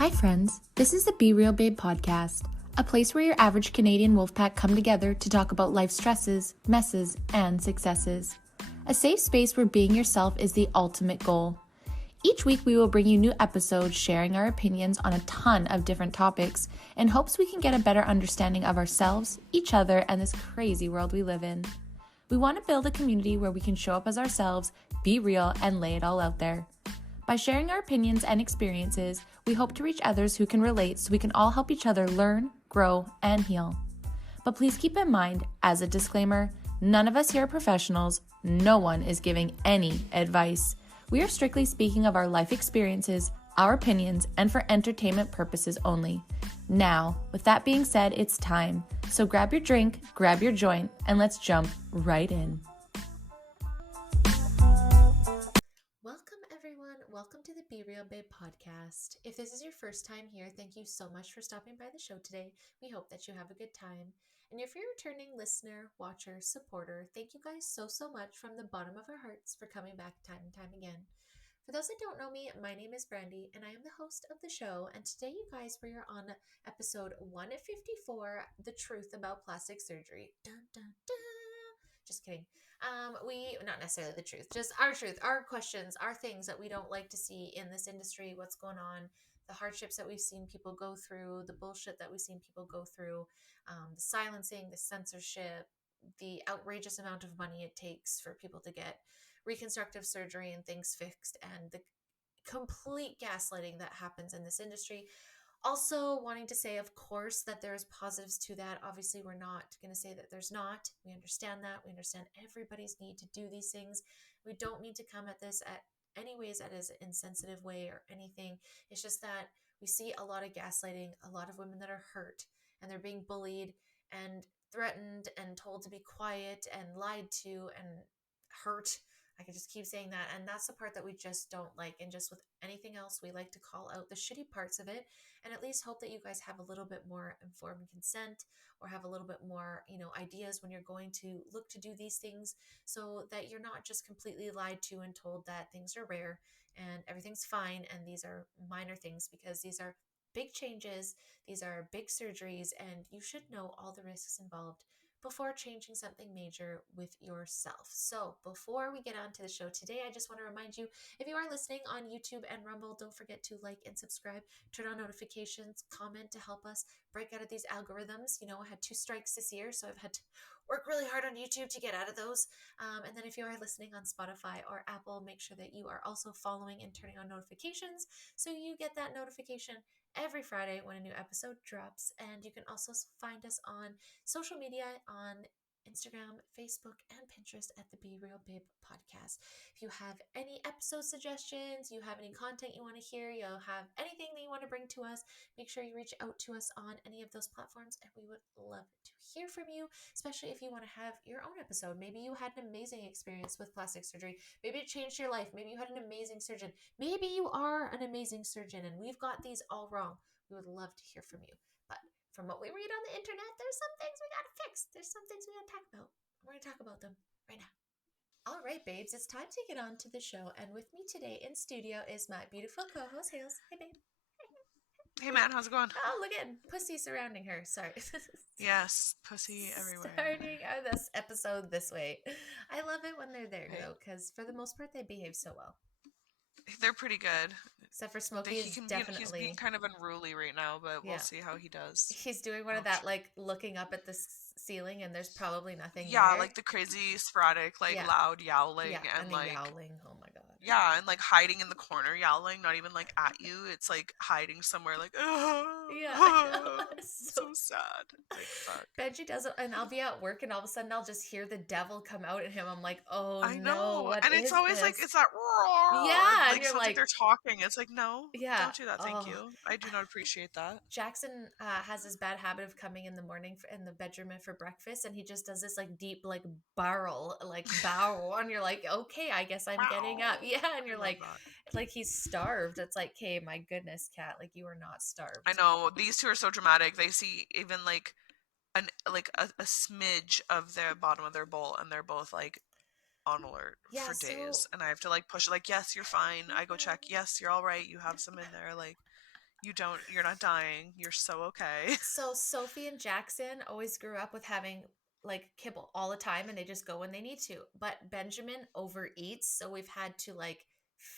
Hi friends, this is the Be Real Babe podcast, a place where your average Canadian wolfpack come together to talk about life stresses, messes, and successes. A safe space where being yourself is the ultimate goal. Each week we will bring you new episodes sharing our opinions on a ton of different topics in hopes we can get a better understanding of ourselves, each other, and this crazy world we live in. We want to build a community where we can show up as ourselves, be real, and lay it all out there. By sharing our opinions and experiences, we hope to reach others who can relate so we can all help each other learn, grow, and heal. But please keep in mind, as a disclaimer, none of us here are professionals. No one is giving any advice. We are strictly speaking of our life experiences, our opinions, and for entertainment purposes only. Now, with that being said, it's time. So grab your drink, grab your joint, and let's jump right in. Welcome to the Be Real Babe podcast. If this is your first time here, thank you so much for stopping by the show today. We hope that you have a good time. And if you're a returning listener, watcher, supporter, thank you guys so much from the bottom of our hearts for coming back time and time again. For those that don't know me, my name is Brandy and I am the host of the show. And today, you guys, we are on episode 154, The Truth About Plastic Surgery. Dun, dun, dun. Just kidding. Not necessarily the truth, just our truth, our questions, our things that we don't like to see in this industry, what's going on, the hardships that we've seen people go through, the bullshit that we've seen people go through, the silencing, the censorship, the outrageous amount of money it takes for people to get reconstructive surgery and things fixed, and the complete gaslighting that happens in this industry. Also wanting to say, of course, that there's positives to that. Obviously, we're not going to say that there's not. We understand that. We understand everybody's need to do these things. We don't need to come at this at any ways that is an insensitive way or anything. It's just that we see a lot of gaslighting, a lot of women that are hurt and they're being bullied and threatened and told to be quiet and lied to and hurt. I can just keep saying that. And that's the part that we just don't like. And just with anything else, we like to call out the shitty parts of it and at least hope that you guys have a little bit more informed consent or have a little bit more, ideas when you're going to look to do these things so that you're not just completely lied to and told that things are rare and everything's fine. And these are minor things because these are big changes. These are big surgeries and you should know all the risks involved before changing something major with yourself. So before we get on to the show today, I just want to remind you, if you are listening on YouTube and Rumble, don't forget to like and subscribe, turn on notifications, comment to help us break out of these algorithms. I had 2 strikes this year, so I've had to work really hard on YouTube to get out of those. And then if you are listening on Spotify or Apple, make sure that you are also following and turning on notifications so you get that notification every Friday when a new episode drops. And you can also find us on social media on Instagram, Facebook, and Pinterest at the Be Real Babe podcast. If you have any episode suggestions, you have any content you want to hear, you have anything that you want to bring to us, make sure you reach out to us on any of those platforms and we would love to hear from you, especially if you want to have your own episode. Maybe you had an amazing experience with plastic surgery. Maybe it changed your life. Maybe you had an amazing surgeon. Maybe you are an amazing surgeon and we've got these all wrong. We would love to hear from you. But from what we read on the internet, there's some things we gotta fix. There's some things we gotta talk about. We're gonna talk about them right now. All right, babes, it's time to get on to the show. And with me today in studio is my beautiful co-host, Hales. Hey, babe. Hey, man, how's it going? Oh, look at pussy surrounding her. Sorry. Yes, pussy everywhere. Starting this episode this way. I love it when they're there, though, because for the most part, they behave so well. They're pretty good. Except for Smokey is definitely... He's being kind of unruly right now, but we'll see how he does. He's doing one of that, like, looking up at the ceiling and there's probably nothing Yeah, there. like the crazy, sporadic, like, loud yowling and like... yowling, oh my god. Yeah, and like hiding in the corner yowling, not even like at you. It's like hiding somewhere like, so sad. Like, fuck. Benji does it, and I'll be at work and all of a sudden I'll just hear the devil come out at him. I'm like, oh I no, know. what and it's always this? like, it's that roar. Yeah, Like, and you're sounds like they're talking. It's like, no, don't do that, thank you. I do not appreciate that. Jackson has this bad habit of coming in the morning in the bedroom for breakfast, and he just does this like deep like barrel, and you're like, okay, I guess I'm getting up. Yeah, and you're like he's starved. It's like, okay, my goodness, cat, like you are not starved. I know, these two are so dramatic. They see even like a smidge of the bottom of their bowl and they're both like on alert for days. And I have to like push like, yes, you're fine. I go check, yes, you're all right, you have some in there, like, You're not dying. You're so okay. So Sophie and Jackson always grew up with having like kibble all the time and they just go when they need to. But Benjamin overeats, so we've had to like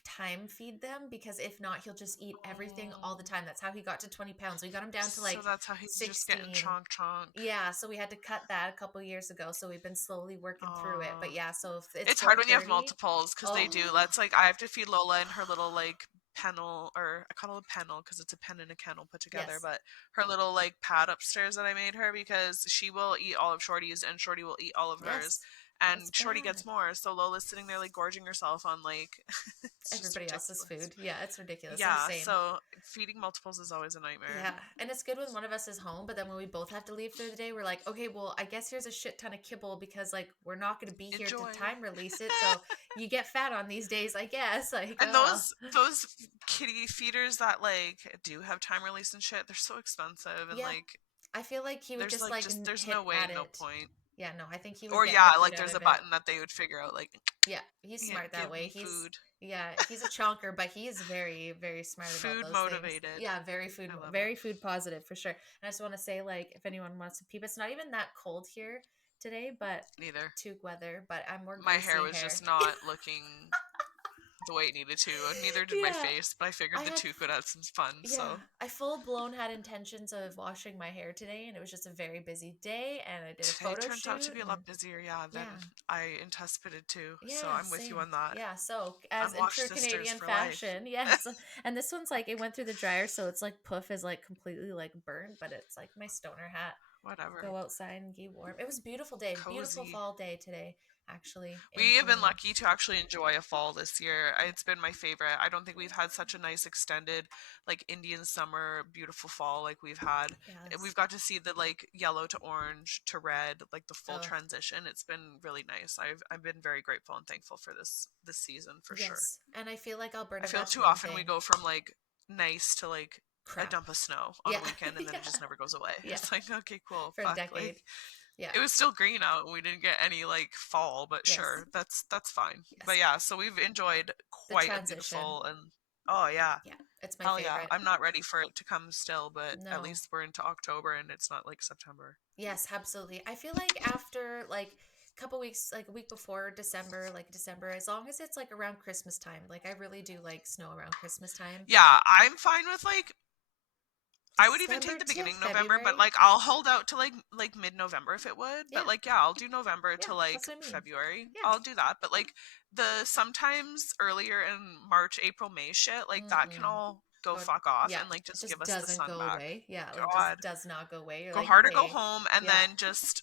time feed them because if not, he'll just eat everything all the Oh, time. That's how he got to 20 pounds. We got him down to so like that's how he's just getting 16. chonk chonk. Yeah, so we had to cut that a couple years ago. So we've been slowly working through it. But Oh, yeah, so if it's it's hard when you have 4:30, multiples because they do. oh, That's like I have to feed Lola and her little like pennel, or I call it a pennel because it's a pen and a kennel put together. yes, But her little like pad upstairs that I made her because she will eat all of Shorty's and Shorty will eat all of hers. yes, that's And Shorty bad. gets more, so Lola's sitting there like gorging herself on like it's just Everybody else's ridiculous. food. Yeah, it's ridiculous. I'm Yeah, same. so feeding multiples is always a nightmare. Yeah, and it's good when one of us is home, but then when we both have to leave for the day, we're like, okay, well, I guess here's a shit ton of kibble because like we're not going to be here to Enjoy. time release it, so you get fat on these days, I guess. Like, And those kitty feeders that like do have time release and shit, they're so expensive and yeah, like I feel like he would there's just like like just there's hit no way, at no it. point. Yeah, no, I think he would Or get more yeah, food like out there's of a it. button that they would figure out like Yeah, he's yeah, smart that give way. them food. He's a chonker, but he is very, very smart about Food those things. motivated. Yeah, I love it. very food positive for sure. And I just want to say, like, if anyone wants to peep, it's not even that cold here today, but Neither. Toque weather. But I'm more My hair grizzly was hair. just not looking the way it needed to. Neither did my Yeah, face, but I I figured the had toque would add some fun, yeah, so I full blown had intentions of washing my hair today, and it was just a very busy day, and I did a today photo turns out to shoot, be a and lot busier, yeah, than yeah, I anticipated too. So yeah, I'm with you same. on that. Yeah, so as in Unwashed true sisters Canadian for life. fashion, yes. And this one's like it went through the dryer, so it's like poof is like completely like burned, but it's like my stoner hat. Whatever. Go outside and get warm. It was a beautiful day, beautiful Cozy. fall day today, actually in We have been Kelowna. lucky to actually enjoy a fall this year. Yeah. It's been my favorite. I don't think we've had such a nice extended, like Indian summer, beautiful fall like we've had. Yes. We've got to see the like yellow to orange to red, like the full Oh, transition. It's been really nice. I've been very grateful and thankful for this season for sure. yes. And I feel like I Alberta, feel that's too one often we thing. go from like nice to like a Crap. dump of snow on a Yeah. weekend and then Yeah. it just never goes away. Yeah. It's like, okay, cool, For a fuck. decade. Like Yeah. it was still green out and we didn't get any like fall, but Yes. sure, that's fine. But Yes. yeah, so we've enjoyed The quite a transition. beautiful and oh yeah. Yeah. It's my Hell yeah. favorite. I'm not ready for it to come still, but at No. least we're into October and it's not like September. Yes, absolutely. I feel like after like a couple weeks, like a week before December, like December, as long as it's like around Christmas time, like I really do like snow around Christmas time. Yeah, I'm fine with like I would even take December the to beginning of November, but February. like I'll hold out to like mid-November if it would. But Yeah. like yeah, I'll do November Yeah. to like That's what I mean. February. Yeah. I'll do that. But like the sometimes earlier in March, April, May shit, like that can Mm-mm. all go Go, fuck off yeah. and like It just give just us the doesn't sun go back. away. Yeah. Like just God. does not go away. You're Go like, hard or go okay. home and Yeah. then Just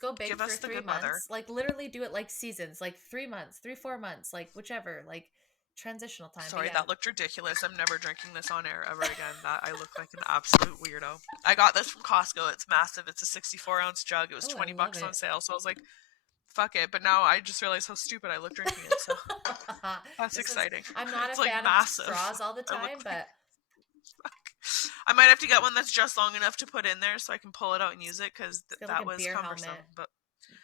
go big give for us the three good weather. months. Like literally do it like seasons, like 3 months, 4 months, like whichever, like transitional time. But Sorry, yeah. that looked ridiculous. I'm never drinking this on air ever again. That I look like an absolute weirdo. I got this from Costco. It's massive. It's a 64-ounce jug. It was Oh, I 20 love bucks on it. sale. So I was like, fuck it. But now I just realized how stupid I look drinking it. So that's This is exciting. I'm not a It's like fan of massive. straws all the I look time, like but fuck. I might have to get one that's just long enough to put in there so I can pull it out and use it because it's got like that a was beer helmet, cumbersome. But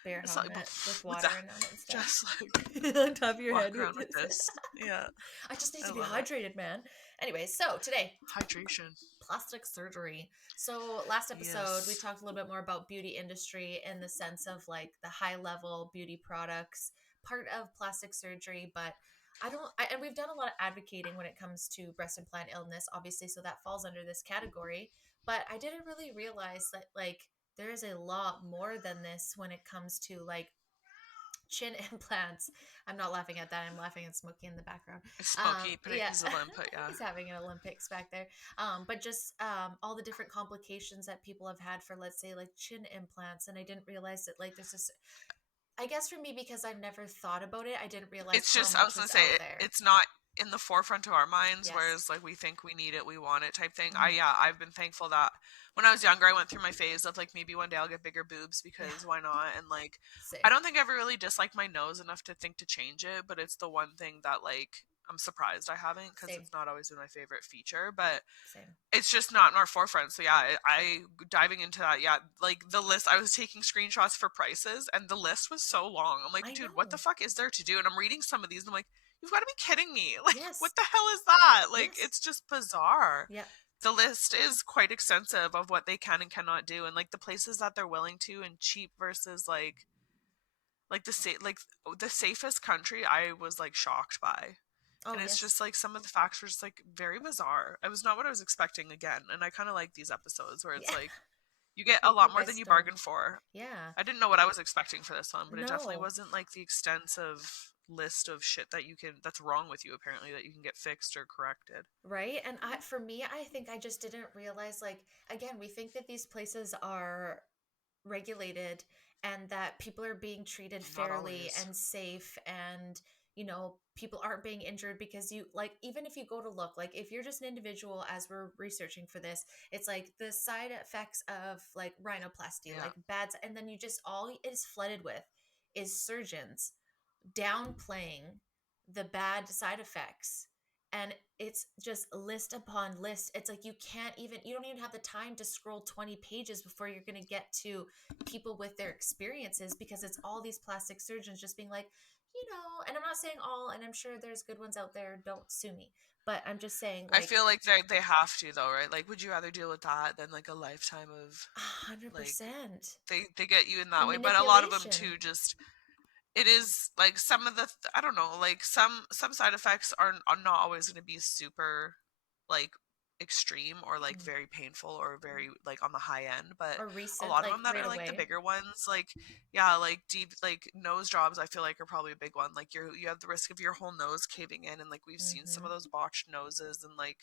beer it's like, but helmet with with water that, in on it and stuff. just like On top of your walk head with around with this. this. Yeah, I just need I to be love it. hydrated, man. Anyway, so today Hydration. plastic surgery. So last episode we Yes. talked a little bit more about beauty industry in the sense of like the high level beauty products, part of plastic surgery, but and we've done a lot of advocating when it comes to breast implant illness, obviously, so that falls under this category. But I didn't really realize that like there is a lot more than this when it comes to like chin implants. I'm not laughing at that. I'm laughing at Smokey in the background. It's Smokey putting Yeah, his Olympic, yeah. he's having an Olympics back there. But just all the different complications that people have had for, let's say, like chin implants, and I didn't realize that like there's this. I guess for me because I've never thought about it, I didn't realize It's how just I much was gonna was say out there. it's not in the forefront of our minds, Yes. whereas like we think we need it, we want it type thing. Hmm. I've been thankful that when I was younger I went through my phase of like maybe one day I'll get bigger boobs Yeah. because why not? And like I Same. don't think I ever really disliked my nose enough to think to change it, but it's the one thing that like I'm surprised I haven't because Same. it's not always been my favorite feature, but Same. it's just not in our forefront. So yeah, I diving into that. Yeah, like the list. I was taking screenshots for prices, and the list was so long. I'm like, I dude, what the know. fuck is there to do? And I'm reading some of these, and I'm like, you've got to be kidding me! Like, what Yes. the hell is that? Like, Yes. it's just bizarre. Yeah. the list is quite extensive of what they can and cannot do, and like the places that they're willing to, and cheap versus like the safest country I was like shocked by. Oh, And it's yes. just like some of the facts were just like very bizarre. It was not what I was expecting again. And I kind of like these episodes where it's Yeah. like you get a Take you lot more by than you storm. bargained for. Yeah. I didn't know what I was expecting for this one, but it definitely No. wasn't like the extensive list of shit that you can that's wrong with you apparently that you can get fixed or corrected. Right? And for me, I think I just didn't realize, like, again, we think that these places are regulated and that people are being treated Not fairly always. and safe, and people aren't being injured because you, like, even if you go to look, like, if you're just an individual, as we're researching for this, it's like the side effects of like rhinoplasty, Yeah. like bad, and then you just, all it is flooded with is surgeons downplaying the bad side effects. And it's just list upon list. It's like you don't even have the time to scroll 20 pages before you're going to get to people with their experiences, because it's all these plastic surgeons just being like, and I'm not saying all, and I'm sure there's good ones out there, don't sue me, but I'm just saying, I like, feel like they have to though, right? Like would you rather deal with that than like a lifetime of like 100%. they get you in that And way, but a lot of them manipulation. too just it is like some of the I don't know, like some side effects are not always going to be super like extreme or like Mm. very painful or very like on the high end, but Or a recent, lot of like them that right are like the away. bigger ones, like yeah, like deep like nose jobs I feel like are probably a big one. Like you have the risk of your whole nose caving in, and like we've seen some Mm-hmm. of those botched noses, and like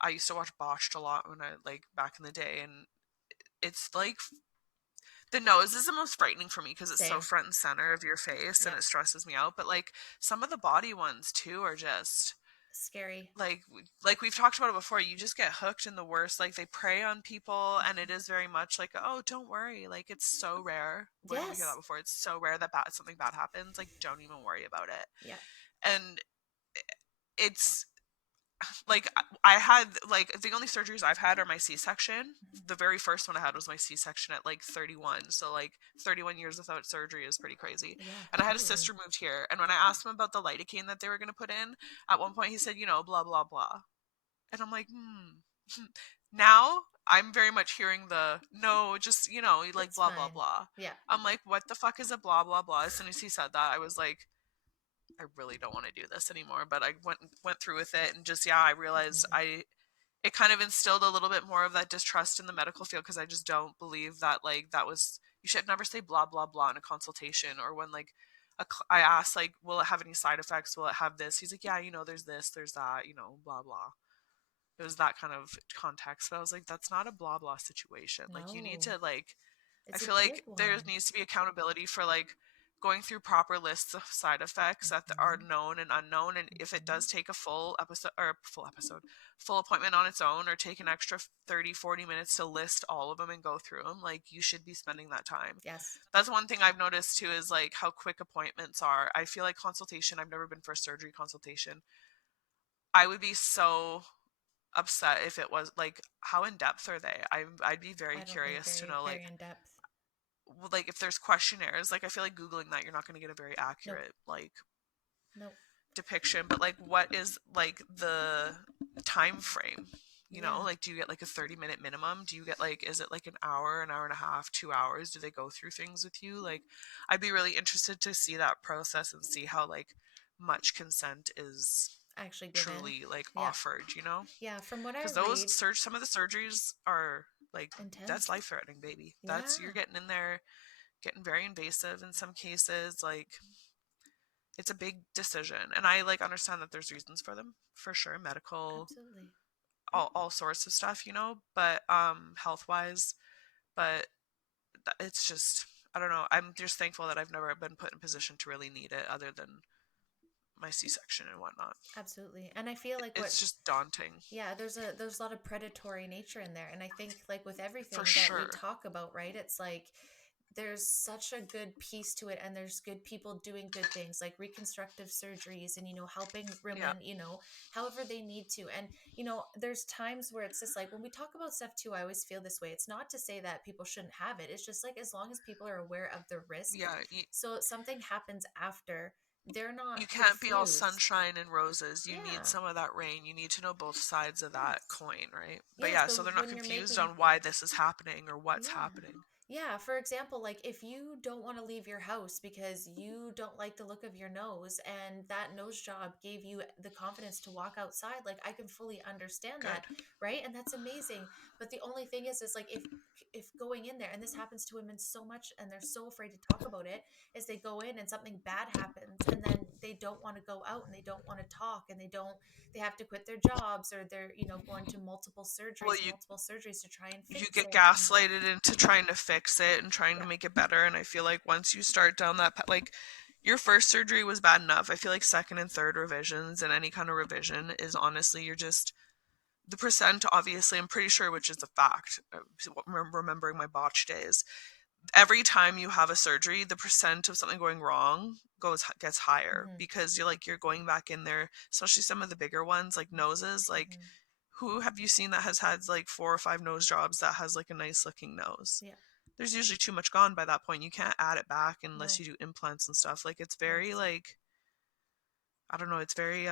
I used to watch botched a lot when I like back in the day, and it's like the nose is the most frightening for me because it's so Same. front and center of your face and Yep. it stresses me out. But like some of the body ones too are just Scary. like we've talked about it before. You just get hooked in the worst. Like they prey on people, and it is very much like, oh, don't worry. Like it's so rare. Where did we hear that Yes. before? It's so rare that something bad happens. Like don't even worry about it. Yeah. And it's like I had like the only surgeries I've had are my C-section. Mhm. The very first one I had was my C-section at like 31. So like 31 years without surgery is pretty crazy. Yeah, And I had a totally. sister moved here, and when I asked him about the lidocaine that they were going to put in, at one point he said, blah blah blah. And I'm like, Now I'm very much hearing the no, just like It's blah blah fine. blah. Yeah. I'm like, what the fuck is a blah blah blah? As soon as he said that, I was like, I really don't want to do this anymore. But I went through with it, and just yeah, I realized Mhm. it kind of instilled a little bit more of that distrust in the medical field, because I just don't believe that like that was you should never say blah blah blah in a consultation, or when like I asked like will it have any side effects, will it have this, he's like yeah, there's this, there's that, blah blah. It was that kind of context, but I was like that's not a blah blah situation. Like you need No, to like I it's a feel big like there one. needs to be accountability for like going through proper lists of side effects that are Mhm. known and unknown, and if it Mhm. does take a full appointment on its own, or take an extra 30, 40 minutes to list all of them and go through them, like you should be spending that time. Yes. That's one thing I've noticed too, is like how quick appointments are. I feel like consultation, I've never been for a surgery consultation. I would be so upset if it was like how in depth are they. I'd be very I don't think curious to very, know very like in depth. like if there's questionnaires, like I feel like googling that you're not going to get a very Nope. accurate like Nope. depiction, but like what is like the time frame, Yeah. like do you get like a 30-minute minimum, do you get like is it like an hour and a half, 2 hours, do they go through things with you? Like I'd be really interested to see that process and see how like much consent is Actually given. truly like Yeah. offered, Yeah. From what I because those read, some of the surgeries are like that's intense. life threatening, baby. That's you're Yeah. getting in there, getting very invasive in some cases. Like it's a big decision, and I like understand that there's reasons for them for sure, medical, Absolutely. all sorts of stuff, but health wise, but it's just I don't know. I'm just thankful that I've never been put in a position to really need it, other than my C-section and whatnot. Absolutely. And I feel like what It's just daunting yeah, there's a lot of predatory nature in there. And I think, like, with for everything that we sure. talk about, right? It's like there's such a good piece to it, and there's good people doing good things like reconstructive surgeries, and helping Yeah, women, however they need to. And there's times where it's just like, when we talk about stuff too, I always feel this way. It's not to say that people shouldn't have it. It's just like, as long as people are aware of the risk, yeah, so something happens after, they're not You can't be all confused. sunshine and roses. You need Yeah. some of that rain. You need to know both sides of that Yes. coin, right? But Yeah, yeah, so so they're not when you're confused making on why this is happening or what's yeah. happening. Yeah, for example, like if you don't want to leave your house because you don't like the look of your nose and that nose job gave you the confidence to walk outside, like I can fully understand that, Good. right? And that's amazing. But the only thing is like if going in there, and this happens to women so much and they're so afraid to talk about it, is they go in and something bad happens and then they don't want to go out and they don't want to talk and they have to quit their jobs, or they're, going to Well, multiple surgeries to try and you fix get it. And gaslighted into trying to fix it and trying to yeah. make it better, and I feel like once you start down that like your first surgery was bad enough. I feel like second and third revisions and any kind of revision is honestly you're just the percent obviously I'm pretty sure, which is a fact, remembering my botch days, every time you have a surgery the percent of something going wrong gets higher Hmm. because you're going back in there, especially some of the bigger ones like noses. Like, Hmm. who have you seen that has had like 4 or 5 nose jobs that has like a nice looking nose? Yeah. There's usually too much gone by that point. You can't add it back unless No. you do implants and stuff. Like, it's very Yes. like, I don't know, it's very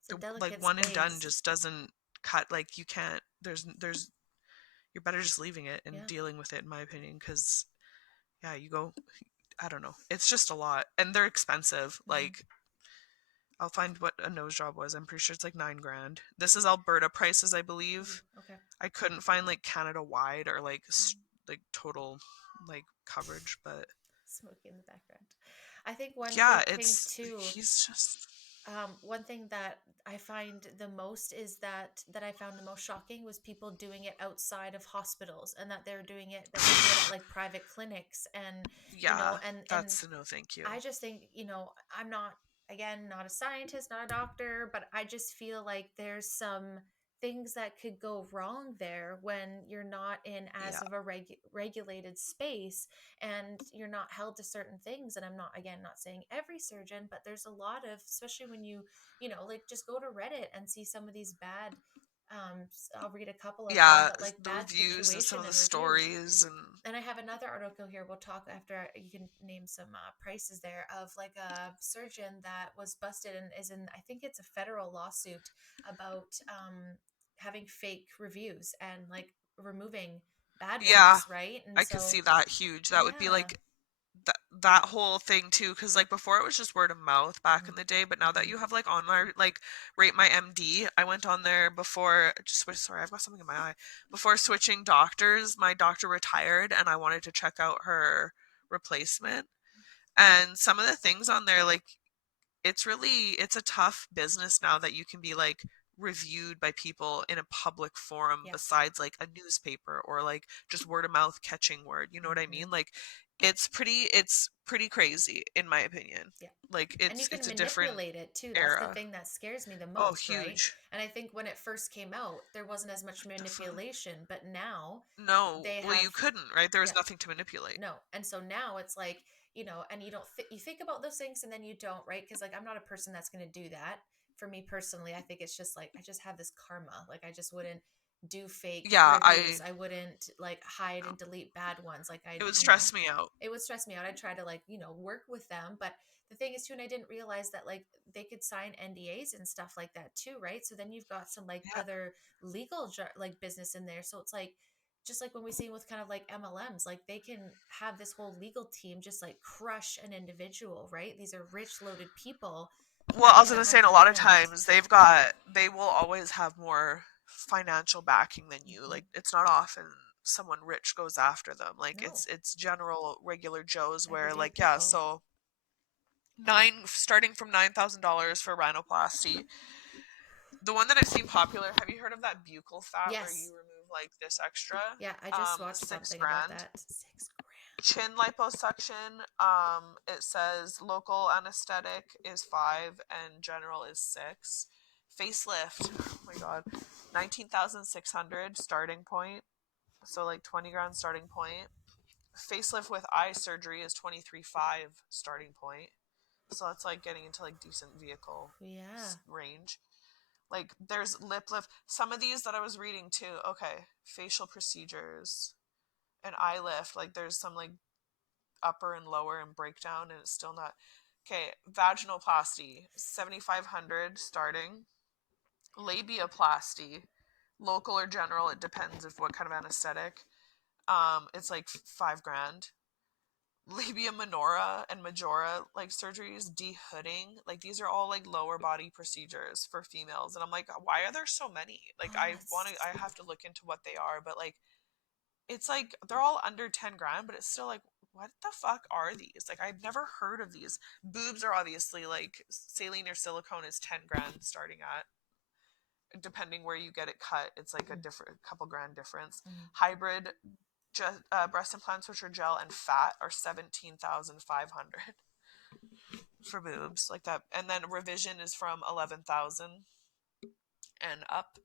It's a like delicate one and done space. just doesn't cut. Like, you can't, there's you're better just leaving it and Yeah. dealing with it, in my opinion, because yeah, you go, I don't know, it's just a lot and they're expensive. Hmm. Like, I'll find what a nose job was. I'm pretty sure it's like 9 grand. This is Alberta prices, I Ooh, believe. okay. I couldn't find like Canada wide or like Mm. like total like coverage, but Smoky in the background. I think one yeah, big thing it's too, he's just one thing that I find the most is that I found the most shocking was people doing it outside of hospitals, and that they do it at like private clinics, and yeah, and that's a no thank you. I just think, I'm not, again, not a scientist, not a doctor, but I just feel like there's some things that could go wrong there when you're not in Yeah. as of a regulated space and you're not held to certain things. And I'm not, again, not saying every surgeon, but there's a lot of, especially when like just go to Reddit and see some of these bad, I'll read a couple of them, Yeah, but like the bad reviews and some situation of and the reviews. stories and And I have another article here. We'll talk after you can name some prices there of like a surgeon that was busted and is in, I think it's a federal lawsuit about having fake reviews and like removing bad yeah, ones, right? And I could so, see that huge. That would be yeah. like that whole thing too, because like before it was just word of mouth back Hmm. in the day, but now that Hmm. you have like online, like rate my MD, I went on there before just sorry, I've got something in my eye. Before switching doctors, my doctor retired and I wanted to check out her replacement, and some of the things on there, like, it's a tough business now that you can be like reviewed by people in a public forum Yes. besides like a newspaper or like just word of mouth catching word, you know what I Hmm. mean? Like, it's pretty crazy in my opinion. Yeah. Like, And you it's can a different manipulate it too. That's the era. thing that scares me the Oh, most, right? huge. And I think when it first came out, there wasn't as much The fuck. manipulation, but now No, they well, you have, couldn't, right? There was yeah. nothing to manipulate. No. And so now it's like, and you don't you think about those things and then you don't, right? Because like I'm not a person that's going to do that. For me personally, I think it's just like I just have this karma. Like I just wouldn't do fake Yeah, reviews. I wouldn't like hide and delete bad ones. Like it would stress me out. it would stress me out. I'd try to like, work with them. But the thing is too, and I didn't realize that like they could sign NDAs and stuff like that too, right? So then you've got some like Yeah. other legal like business in there. So it's like just like when we see with kind of like MLMs, like they can have this whole legal team just like crush an individual, right? These are rich, loaded people Well, that I was can gonna say, and a lot of 100%. times they will always have more financial backing than you. Mhm. Like, it's not often someone rich goes after them. Like, No, it's general regular Joes where everyday like, yeah, people. so starting from $9,000 for rhinoplasty. The one that I've seen popular, have you heard of that buccal fat where you Yes. remove like this extra? Yeah, I just watched Six something about grand. that. 6 grand. Chin liposuction, it says local anesthetic is 5 and general is 6. Facelift, oh my god, 19,600 starting point, so like 20 grand starting point. Facelift with eye surgery is 23.5 starting point, so that's like getting into like decent vehicle Yeah. range. Like, there's lip lift, some of these that I was reading too. Okay, facial procedures and eye lift, like there's some like upper and lower and breakdown, and it's still not okay. Vaginoplasty 7,500 starting. Labiaplasty, local or general, it depends if what kind of anesthetic. It's like 5 grand. Labia minora and majora like surgeries, dehooding, like these are all like lower body procedures for females, and I'm like, why are there so many? Like Oh, that's I have to look into what they are, but like it's like they're all under 10 grand, but it's still like, what the fuck are these? Like I've never heard of these. Boobs are obviously like saline or silicone is 10 grand starting at, depending where you get it cut, it's like a mm, different couple grand difference. mm. Hybrid breast implants, which are gel and fat, are 17,500 for boobs, like that. And then revision is from 11,000 and up.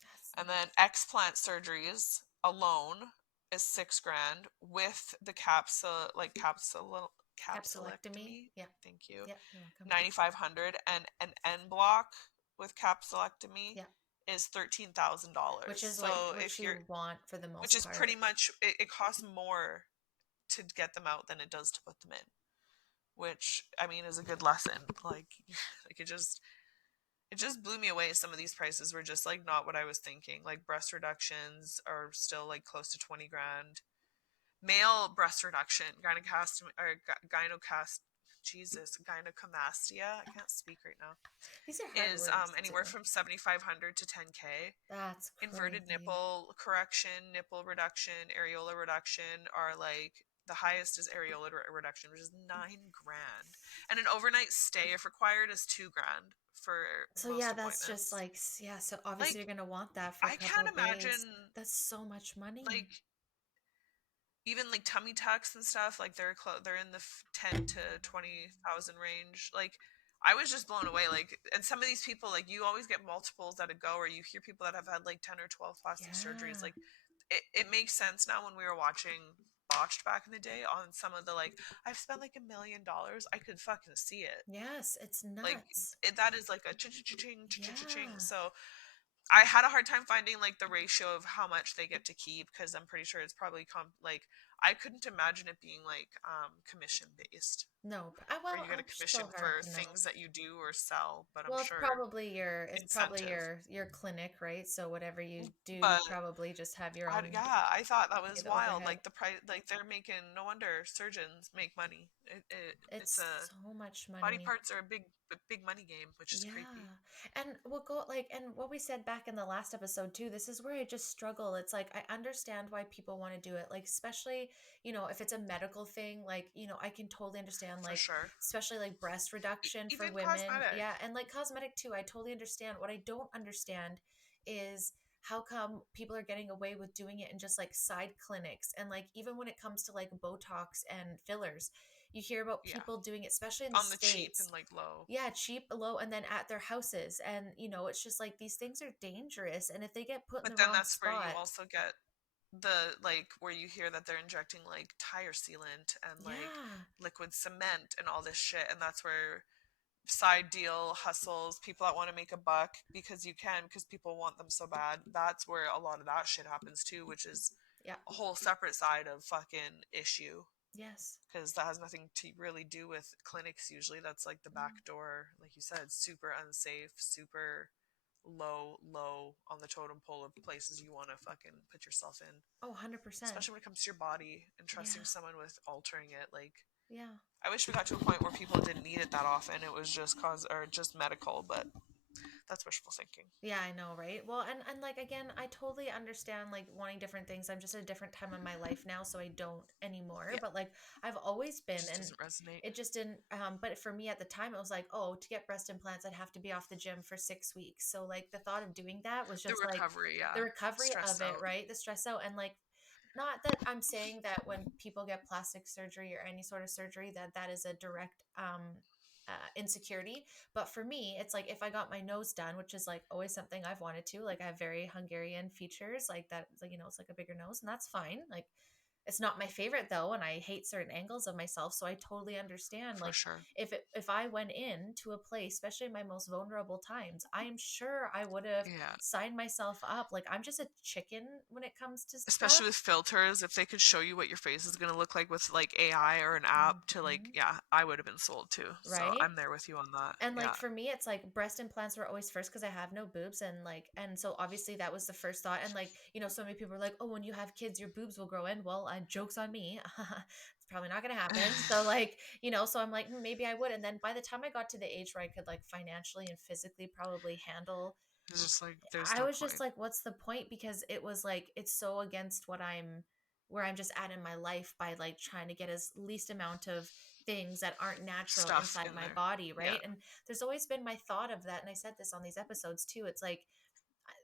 That's And then nuts. explant surgeries alone is 6 grand with the Capsulectomy. capsulectomy. Yeah. Thank you. Yeah. You're welcome. 9,500, and an N block with capsulectomy Yeah. is $13,000. Which is like So what if you're, you want for the which most is part. pretty much, it costs more to get them out than it does to put them in, which I mean is a good lesson. Like, like it just blew me away. Some of these prices were just like not what I was thinking. Like breast reductions are still like close to 20 grand. Male breast reduction, gynecomastia, or gynocast, Jesus, gynecomastia. I can't speak right now. These are hard Is words anywhere too. from 7,500 to 10K. That's Inverted crazy. nipple correction, nipple reduction, areola reduction are like the highest is areola reduction, which is 9 grand, and an overnight stay if required is 2 grand for So most yeah, that's just appointments. like yeah, so obviously Like you're going to want that for a I couple can't of days. imagine That's so much money. like even like tummy tucks and stuff, like they're in the 10 to 20,000 range. Like I was just blown away. Like, and some of these people, like you always get multiples at a go, or you hear people that have had like 10 or 12 plastic surgeries. Yeah. Like it makes sense now when we were watching Botched back in the day on some of the like, I've spent like $1 million. I could fucking see it. Yes, it's Like nuts. that is like a ching ching. Yeah. So I had a hard time finding like the ratio of how much they get to keep, because I'm pretty sure it's probably like I couldn't imagine it being like commission based, No, or well, you get a commission still hard for to know. things that you do or sell, but I'm Well, sure it's probably incentive. your clinic, right? So whatever you do, you But probably just have your own yeah, I thought that pay was the wild. overhead. Like the price, like they're making. No wonder surgeons make money. It's It's a so much body money. parts are a big money game, which is creepy Yeah. And we'll go like, and what we said back in the last episode too, this is where I just struggle. It's like, I understand why people want to do it. Like, especially, if it's a medical thing, like, I can totally understand, for like, sure. especially like breast reduction for Even women. cosmetic. Yeah. And like cosmetic too, I totally understand. What I don't understand is how come people are getting away with doing it in just like side clinics. And like, even when it comes to like Botox and fillers, you hear about Yeah, people doing it, especially in the on the cheap States. and like low. Yeah, cheap, low, and then at their houses. And, it's just like these things are dangerous. And if they get put in But the then wrong that's where you spot, also get the like where you hear that they're injecting like tire sealant and like yeah, liquid cement and all this shit, and that's where side deal hustles, people that want to make a buck because you can, because people want them so bad, that's where a lot of that shit happens too, which is yeah, a whole separate side of fucking issue, yes. because that has nothing to really do with clinics. Usually that's like the Mm. back door, like you said, super unsafe, super low on the totem pole of places you want to fucking put yourself in, Oh, 100%. especially when it comes to your body and trusting Yeah, someone with altering it. Like yeah. I wish we got to a point where people didn't need it that often, it was just cause or just medical, but that's wishful thinking. Yeah, I know, right? Well, and like again, I totally understand like wanting different things. I'm just at a different time in my life now, so I don't anymore. Yeah, But like I've always been, just and doesn't resonate. it just didn't. But for me at the time, it was like, oh, to get breast implants, I'd have to be off the gym for 6 weeks. So like the thought of doing that was The just like recovery, the yeah. recovery Stress of it, out. right? The stress out, and like not that I'm saying that when people get plastic surgery or any sort of surgery that is a direct insecurity, but for me it's like if I got my nose done, which is like always something I've wanted to, like I have very Hungarian features like that, like it's like a bigger nose, and that's fine. Like It's not my favorite though, and I hate certain angles of myself, so I totally understand. For Like sure. if I went into a place, especially in my most vulnerable times, I am sure I would have Yeah. signed myself up. Like I'm just a chicken when it comes to stuff. Especially with filters, if they could show you what your face is going to look like with like AI or an app to like, Mhm. yeah, I would have been sold too. So Right? I'm there with you on that. And like Yeah. for me, it's like breast implants were always first because I have no boobs, and like, and so obviously that was the first thought. And like, so many people are like, oh, when you have kids, your boobs will grow in. Well, joke's on me. It's probably not gonna happen. So like, so I'm like, maybe I would. And then by the time I got to the age where I could like financially and physically probably handle, It's just like there's I no was just point. like, what's the point? Because it was like, it's so against where I'm just at in my life by like trying to get as least amount of things that aren't natural Stuff inside in my there. body, Yeah. right? And there's always been my thought of that. And I said this on these episodes too. It's like,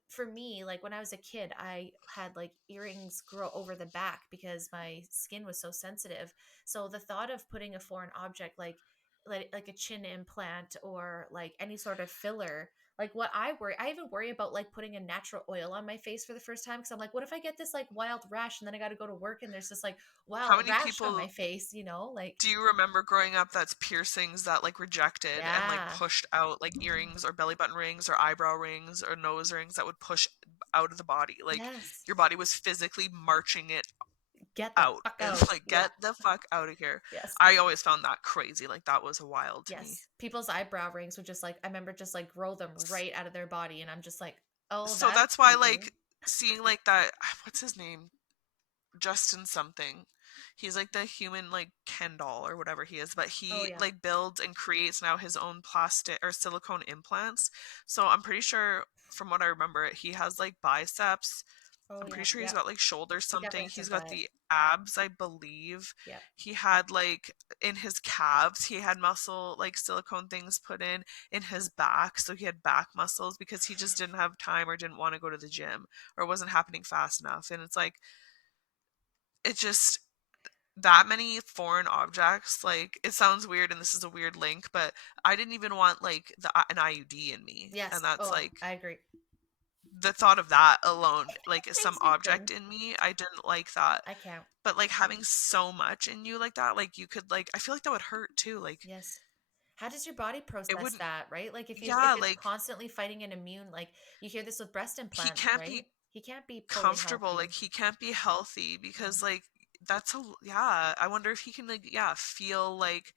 for me, like when I was a kid, I had like earrings grow over the back because my skin was so sensitive. So the thought of putting a foreign object like a chin implant or like any sort of filler, like what I even worry about like putting a natural oil on my face for the first time because I'm like, what if I get this like wild rash and then I got to go to work and there's this like How wild many rash on my people face, like do you remember growing up that's piercings that like rejected and like yeah, pushed out, like earrings or belly button rings or eyebrow rings or nose rings that would push out of the body? Like yes, your body was physically marching it get the out fuck and out, like yeah, get the fuck out of here. yes. I always found that crazy. Like that was wild to me. Yes. People's eyebrow rings would just like, I remember just like grow them S- right out of their body. And I'm just like, oh, So that's that's why creepy. like seeing like that what's his name? Justin something. He's like the human like Ken doll or whatever he is, but Oh, he yeah. like builds and creates now his own plastic or silicone implants. So I'm pretty sure from what I remember, he has like biceps. Oh, I'm pretty yeah. sure he's Yep. got like shoulders He definitely something. has some He's got butt. the abs, I believe. Yep. He had like in his calves, he had muscle like silicone things put in his back, so he had back muscles because he just didn't have time or didn't want to go to the gym or it wasn't happening fast enough. And it's like it just that many foreign objects, like it sounds weird and this is a weird link, but I didn't even want like an IUD in me, Yes. and that's Oh, like I agree. the thought of that alone, like some Makes me object cringe. in me, I didn't like that. I can't. But like having so much in you like that, like you could like I feel like that would hurt too, like Yes. How does your body it process wouldn't. that, right? Like if Yeah, it's like constantly fighting an immune, like you hear this with breast he implants, can't right? be He can't be fully comfortable, like healthy. he can't be healthy Mm. because like that's a yeah, I wonder if he can like yeah feel like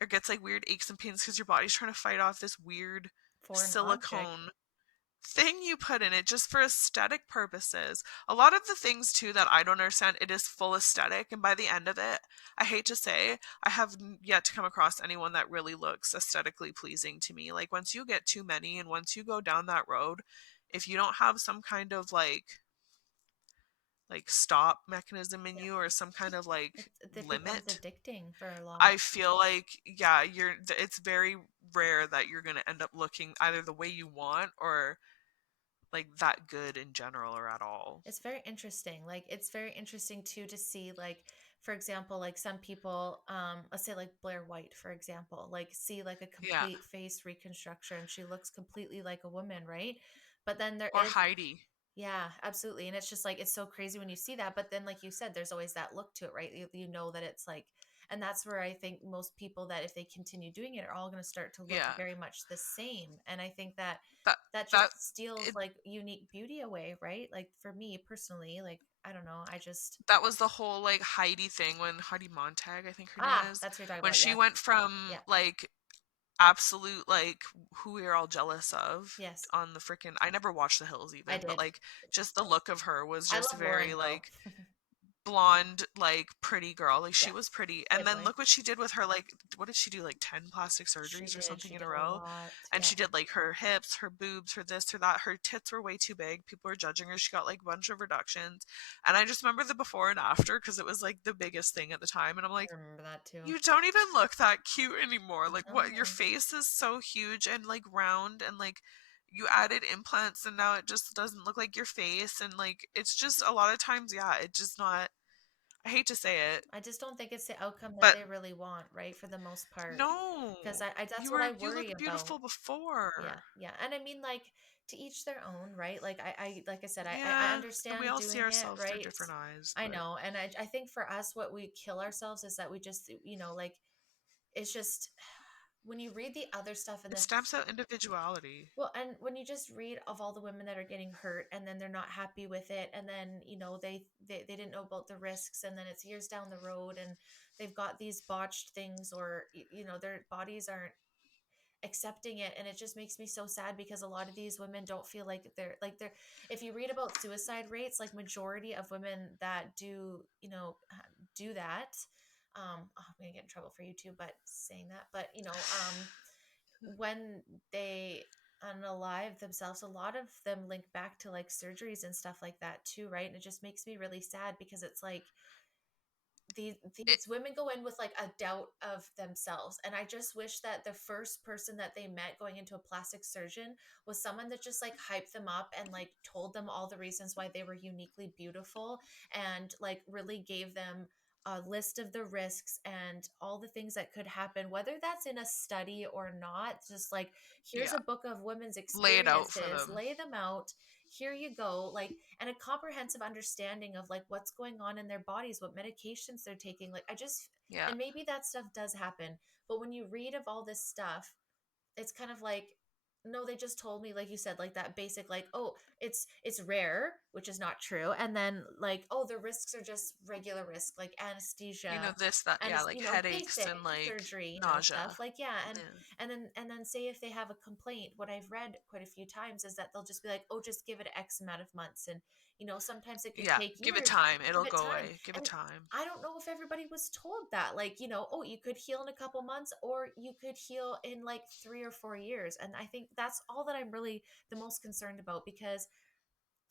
or gets like weird aches and pains because your body's trying to fight off this weird Foreign object. silicone thing you put in it just for aesthetic purposes. A lot of the things too that I don't understand, it is full aesthetic, and by the end of it, I hate to say, I have yet to come across anyone that really looks aesthetically pleasing to me. Like once you get too many and once you go down that road, if you don't have some kind of like stop mechanism in Yeah. you or some kind of like It becomes limit, addicting for a lot of I feel like yeah, it's very rare that you're going to end up looking either the way you want or like that good in general or at all. It's very interesting. Like it's very interesting too to see like for example like some people let's say like Blair White for example like see like a Yeah. complete face reconstruction, she looks completely like a woman, right? But then there Or is, Heidi. yeah, absolutely. And it's just like it's so crazy when you see that, but then like you said there's always that look to it, right? You know that it's like, and that's where I think most people that if they continue doing it are all going to start to look Yeah. very much the same. And I think that That that just that steals it, like unique beauty away, right? Like for me personally, like I don't know, I just that was the whole like Heidi thing when Heidi Montag, I think her name ah, is, that's what you're talking when about. she Yes. went from Yeah. like absolute like who we are all jealous of Yes. on the freaking I never watched The Hills I even, but did. like just the look of her was I just love very Lauren though. like blonde, like pretty girl. Like she was Yes. pretty. And Same then way. look what she did with her like what did she do? Like 10 plastic She surgeries or did. something She in a did a row. lot. And Yeah. she did like her hips, her boobs, her this, her that. Her tits were way too big. People were judging her. She got like a bunch of reductions. And I just remember the before and after because it was like the biggest thing at the time. And I'm like, I remember that too. you don't even look that cute anymore. Like what your No. face is so huge and like round and like you added implants and now it just doesn't look like your face and like it's just a lot of times yeah, it just not I hate to say it, I just don't think it's the outcome that but they really want, right? For the most part. Because no. I that's what I You worry looked about. beautiful Yeah, before. yeah. And I mean, like, to each their own, right? Like like I said, I Yeah, and we understand all see doing it, ourselves through right? different eyes, I but know. And I think for us, what we kill ourselves is that we just, like, it's just when you read the other stuff in it this. stamps out individuality. Well, and when you just read of all the women that are getting hurt and then they're not happy with it, and then, they didn't know about the risks, and then it's years down the road, and they've got these botched things, or their bodies aren't accepting it, and it just makes me so sad because a lot of these women don't feel like they're if you read about suicide rates, like, majority of women that do that. I'm gonna get in trouble for you too, but saying that, but when they unalive themselves, a lot of them link back to like surgeries and stuff like that too, right? And it just makes me really sad because it's like It, these women go in with like a doubt of themselves, and I just wish that the first person that they met going into a plastic surgeon was someone that just like hyped them up and like told them all the reasons why they were uniquely beautiful, and like really gave them a list of the risks and all the things that could happen, whether that's in a study or not. Just like, here's yeah, a book of women's lay it out for experiences, them. lay them out, here you go, like, and a comprehensive understanding of like what's going on in their bodies, what medications they're taking, like, I just, Yeah, and maybe that stuff does happen, but when you read of all this stuff, it's kind of like, no, they just told me, like you said, like that basic, like, oh, it's rare, which is not true, and then like, oh, the risks are just regular risk, like anesthesia, this, that, and yeah, it's, like headaches basic and like surgery, stuff nausea. like, yeah. and Yeah, and then say if they have a complaint, what I've read quite a few times is that they'll just be like, oh, just give it X amount of months, and sometimes it could yeah. take Give it years. time; Give it'll it go time. away. Give it And time. I don't know if everybody was told that, like, oh, you could heal in a couple months, or you could heal in like 3 or 4 years. And I think that's all that I'm really the most concerned about, because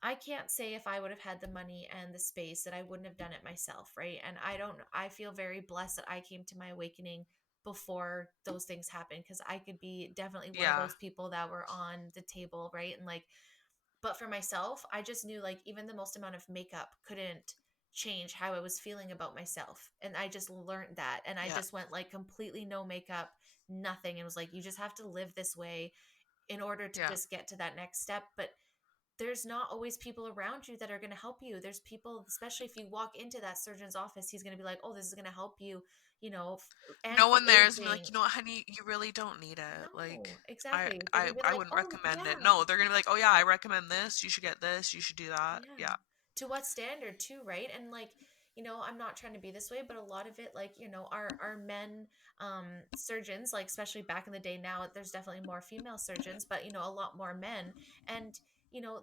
I can't say if I would have had the money and the space that I wouldn't have done it myself, right? And I don't, I feel very blessed that I came to my awakening before those things happened, because I could be definitely one of Yeah, those people that were on the table, right? And like, but for myself, I just knew like even the most amount of makeup couldn't change how I was feeling about myself. And I just learned that. And I yeah, just went like completely no makeup, nothing. And was like, you just have to live this way in order to yeah. just get to that next step. But there's not always people around you that are going to help you. There's people, especially if you walk into that surgeon's office, he's going to be like, oh, this is going to help you, No one there is gonna be like, anti-aging. you know what, honey, you really don't need it. Like, No, exactly. They're going to be I like, wouldn't oh, recommend it. yeah. No, they're gonna be like, oh yeah, I recommend this. You should get this. You should do that. Yeah. Yeah, To what standard too, right? And like, I'm not trying to be this way, but a lot of it, like, our men surgeons, like especially back in the day, now there's definitely more female surgeons, but a lot more men. And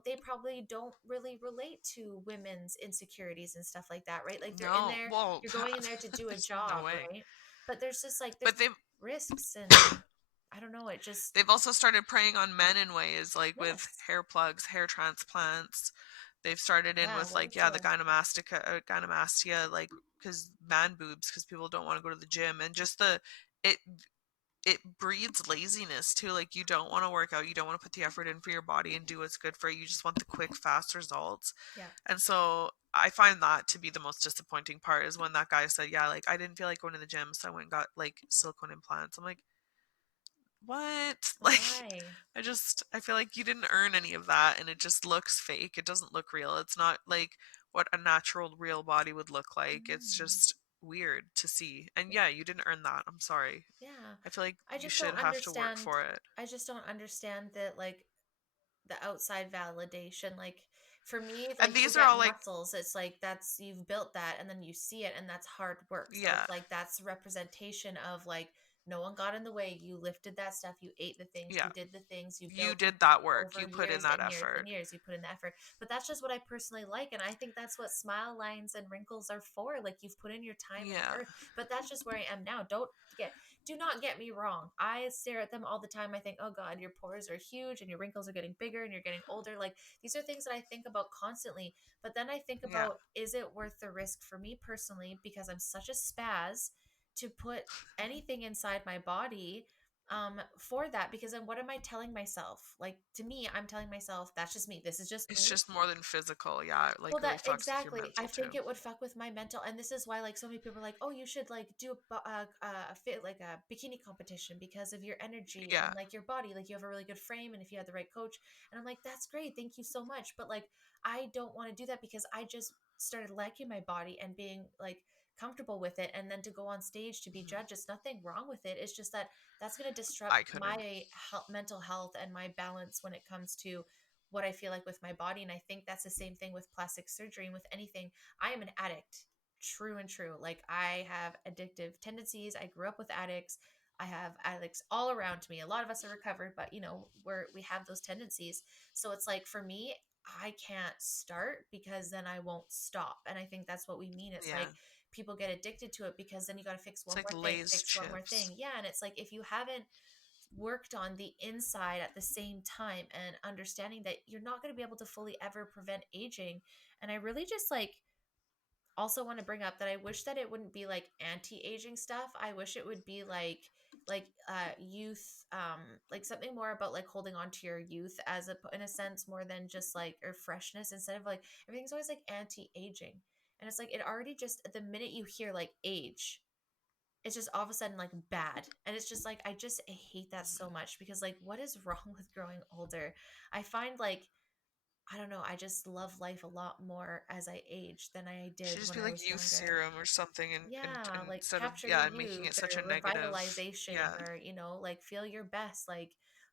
they probably don't really relate to women's insecurities and stuff like that, right? Like, they're in no, there, well, you're going in there to do a there's no job, way. right? But there's just like there's But they've risks, and I don't know, it just, they've also started preying on men in ways like with yes. hair plugs, hair transplants. They've started in Yeah, with way like, yeah, the so. gynecomastia, like because man boobs, because people don't want to go to the gym, and just it it breeds laziness too. Like, you don't want to work out, you don't want to put the effort in for your body and do what's good for you. You just want the quick, fast results. Yeah. And so I find that to be the most disappointing part, is when that guy said, yeah, like I didn't feel like going to the gym, so I went and got like silicone implants. I'm like, what? Like, Why? I feel like you didn't earn any of that, and it just looks fake. It doesn't look real. It's not like what a natural, real body would look like. It's Mm. just weird to see. And yeah, you didn't earn that. I'm sorry. Yeah. I feel like I you just should don't have to work understand. for it. I just don't understand that, like, the outside validation. Like, for me, And like, you these are get all like, muscles. It's like that's, you've built that, and then you see it, and that's hard work. So yeah, it's like that's representation of like no one got in the way. You lifted that stuff. You ate the things. yeah. You did the things. You You built it did that work. over You put in years that and years and effort. years. You put in the effort. But that's just what I personally like, and I think that's what smile lines and wrinkles are for. Like, you've put in your time on Yeah, earth. But that's just where I am now. Get do not get me wrong. I stare at them all the time. I think, oh God, your pores are huge and your wrinkles are getting bigger and you're getting older. Like, these are things that I think about constantly. But then I think yeah. about, is it worth the risk for me personally? Because I'm such a spaz to put anything inside my body. for that, because then what am I telling myself? Like, to me, I'm telling myself that's just me. This is just It's me. just more than physical. Yeah, it Well, like really that fucks with your exactly. I mental think too. it would fuck with my mental, and this is why like so many people are like, "Oh, you should like do a fit like a bikini competition because of your energy Yeah, and like your body, like you have a really good frame, and if you had the right coach." And I'm like, "That's great, thank you so much," but like I don't want to do that because I just started liking my body and being like comfortable with it, and then to go on stage to be mhm. judged, it's nothing wrong with it. It's just that that's going to disrupt I couldn't. my mental health and my balance when it comes to what I feel like with my body. And I think that's the same thing with plastic surgery and with anything. I am an addict, true and true. Like I have addictive tendencies. I grew up with addicts. I have addicts all around me. A lot of us are recovered, but you know, we have those tendencies. So it's like for me, I can't start because then I won't stop. And I think that's what we mean. It's Yeah, like people get addicted to it because then you got to fix it's one like more thing, Lay's fix one more chips. thing. Yeah. And it's like if you haven't worked on the inside at the same time and understanding that you're not going to be able to fully ever prevent aging. And I really just like also want to bring up that I wish that it wouldn't be like anti-aging stuff. I wish it would be youth, like something more about like holding on to your youth as a in a sense more than just like or freshness, instead of like everything's always like anti-aging. And it's like it already just the minute you hear like age, it's just all of a sudden like bad. And it's just like I hate that Mhm. so much because like what is wrong with growing older? I find like I don't know, I just love life a lot more as I age than I did Should just when be I like was youth younger. serum or something, Yeah, and like instead of capture your yeah, making youth it such a or negative. revitalization Yeah, or, you know, like feel your best. Like,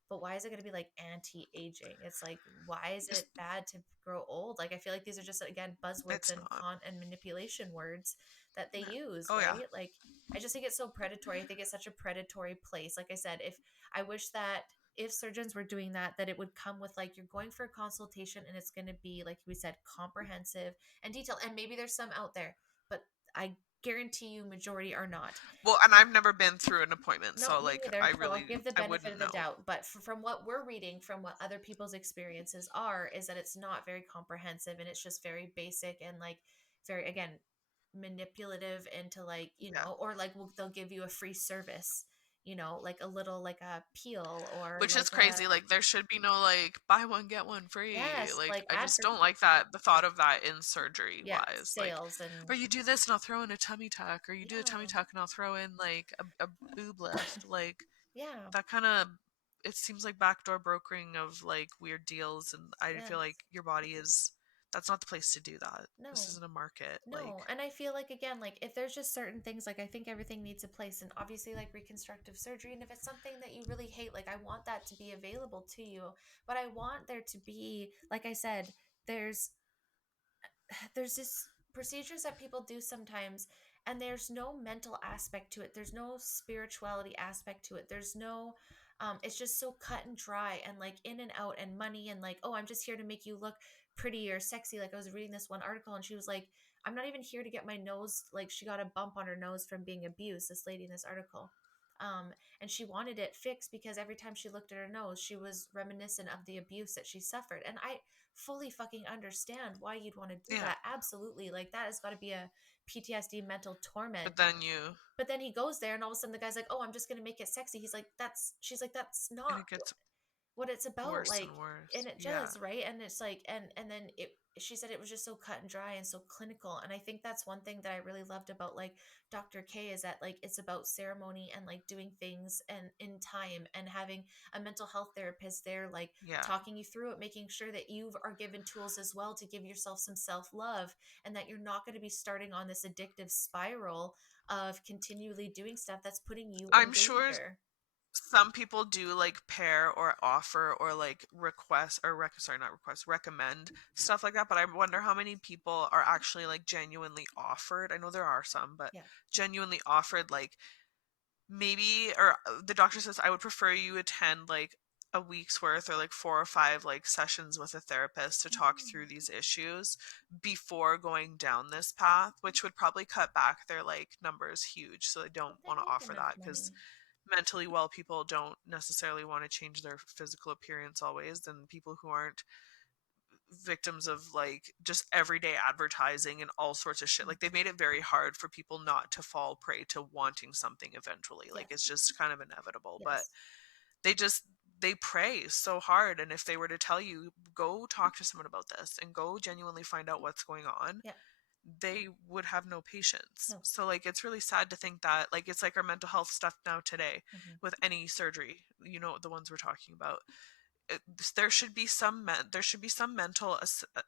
but why is it going to be like anti aging? It's like, why is just it bad to grow old? Like, I feel like these are just, again, buzzwords it's and not. and manipulation words that they No. use, Oh yeah, right? Like, I just think it's so predatory. I think it's such a predatory place. Like I said, if I wish that if surgeons were doing that, that it would come with like you're going for a consultation and it's going to be, like we said, comprehensive and detailed. And maybe there's some out there, but I guarantee you majority are not. well, and I've never been through an appointment, No, so me like neither. I So I'll really give the I benefit wouldn't of the know. doubt. But from what we're reading, from what other people's experiences are, is that it's not very comprehensive and it's just very basic and like very, again, manipulative into like, you Yeah, know, or like they'll give you a free service, you know, like a little like a peel or which is like a, crazy. Like there should be no like buy one get one free. yes, Like like I just advert, don't like that the thought of that in surgery yeah, wise. Like, sales and or you do this and I'll throw in a tummy tuck, or you do a tummy yeah, tuck and I'll throw in like a boob lift. Like yeah, that kind of it seems like backdoor brokering of like weird deals, and I feel yes, like your body is that's not the place to do that. This no. isn't a market. Like No, and I feel like again, like if there's just certain things, like I think everything needs a place, and obviously like reconstructive surgery, and if it's something that you really hate, like I want that to be available to you, but I want there to be, like I said, there's there's this procedures that people do sometimes and there's no mental aspect to it, there's no spirituality aspect to it, there's no it's just so cut and dry and like in and out and money and like, oh, I'm just here to make you look pretty or sexy. Like I was reading this one article and she was like, I'm not even here to get my nose, like she got a bump on her nose from being abused, this lady in this article, um, and she wanted it fixed because every time she looked at her nose she was reminiscent of the abuse that she suffered. And I fully fucking understand why you'd want to do yeah, that. Absolutely. Like that has got to be a PTSD mental torment. but then you But then he goes there and all of a sudden the guy's like, "Oh, I'm just going to make it sexy." He's like, "That's," she's like, "That's and not it gets what it's about." worse and Like, worse. and it Yeah. does, right? And it's like, and then it, she said it was just so cut and dry and so clinical. And I think that's one thing that I really loved about like Dr. K is that like it's about ceremony and like doing things and in time and having a mental health therapist there, like Yeah. talking you through it, making sure that you are given tools as well to give yourself some self-love and that you're not going to be starting on this addictive spiral of continually doing stuff that's putting you in I'm sure danger. some people do like pair or offer or like request or sorry, not request, recommend stuff like that, but I wonder how many people are actually like genuinely offered. I know there are some, but Yeah. genuinely offered like maybe or the doctor says I would prefer you attend like a week's worth or like 4 or 5 like sessions with a therapist to talk Mhm. through these issues before going down this path, which would probably cut back their like numbers huge, so they don't They want to make offer enough that because money. mentally well people don't necessarily want to change their physical appearance always, and people who aren't victims of like just everyday advertising and all sorts of shit. Like they've Mhm. made it very hard for people not to fall prey to wanting something eventually. Like it's Yes. just kind of inevitable. But Yes. they just they pray so hard, and if they were to tell you go talk to someone about this and go genuinely find out what's going on, Yeah. they would have no patience. No. So like it's really sad to think that like it's like our mental health stuff now today Mhm. with any surgery, you know, the ones we're talking about. There should be some there should be some mental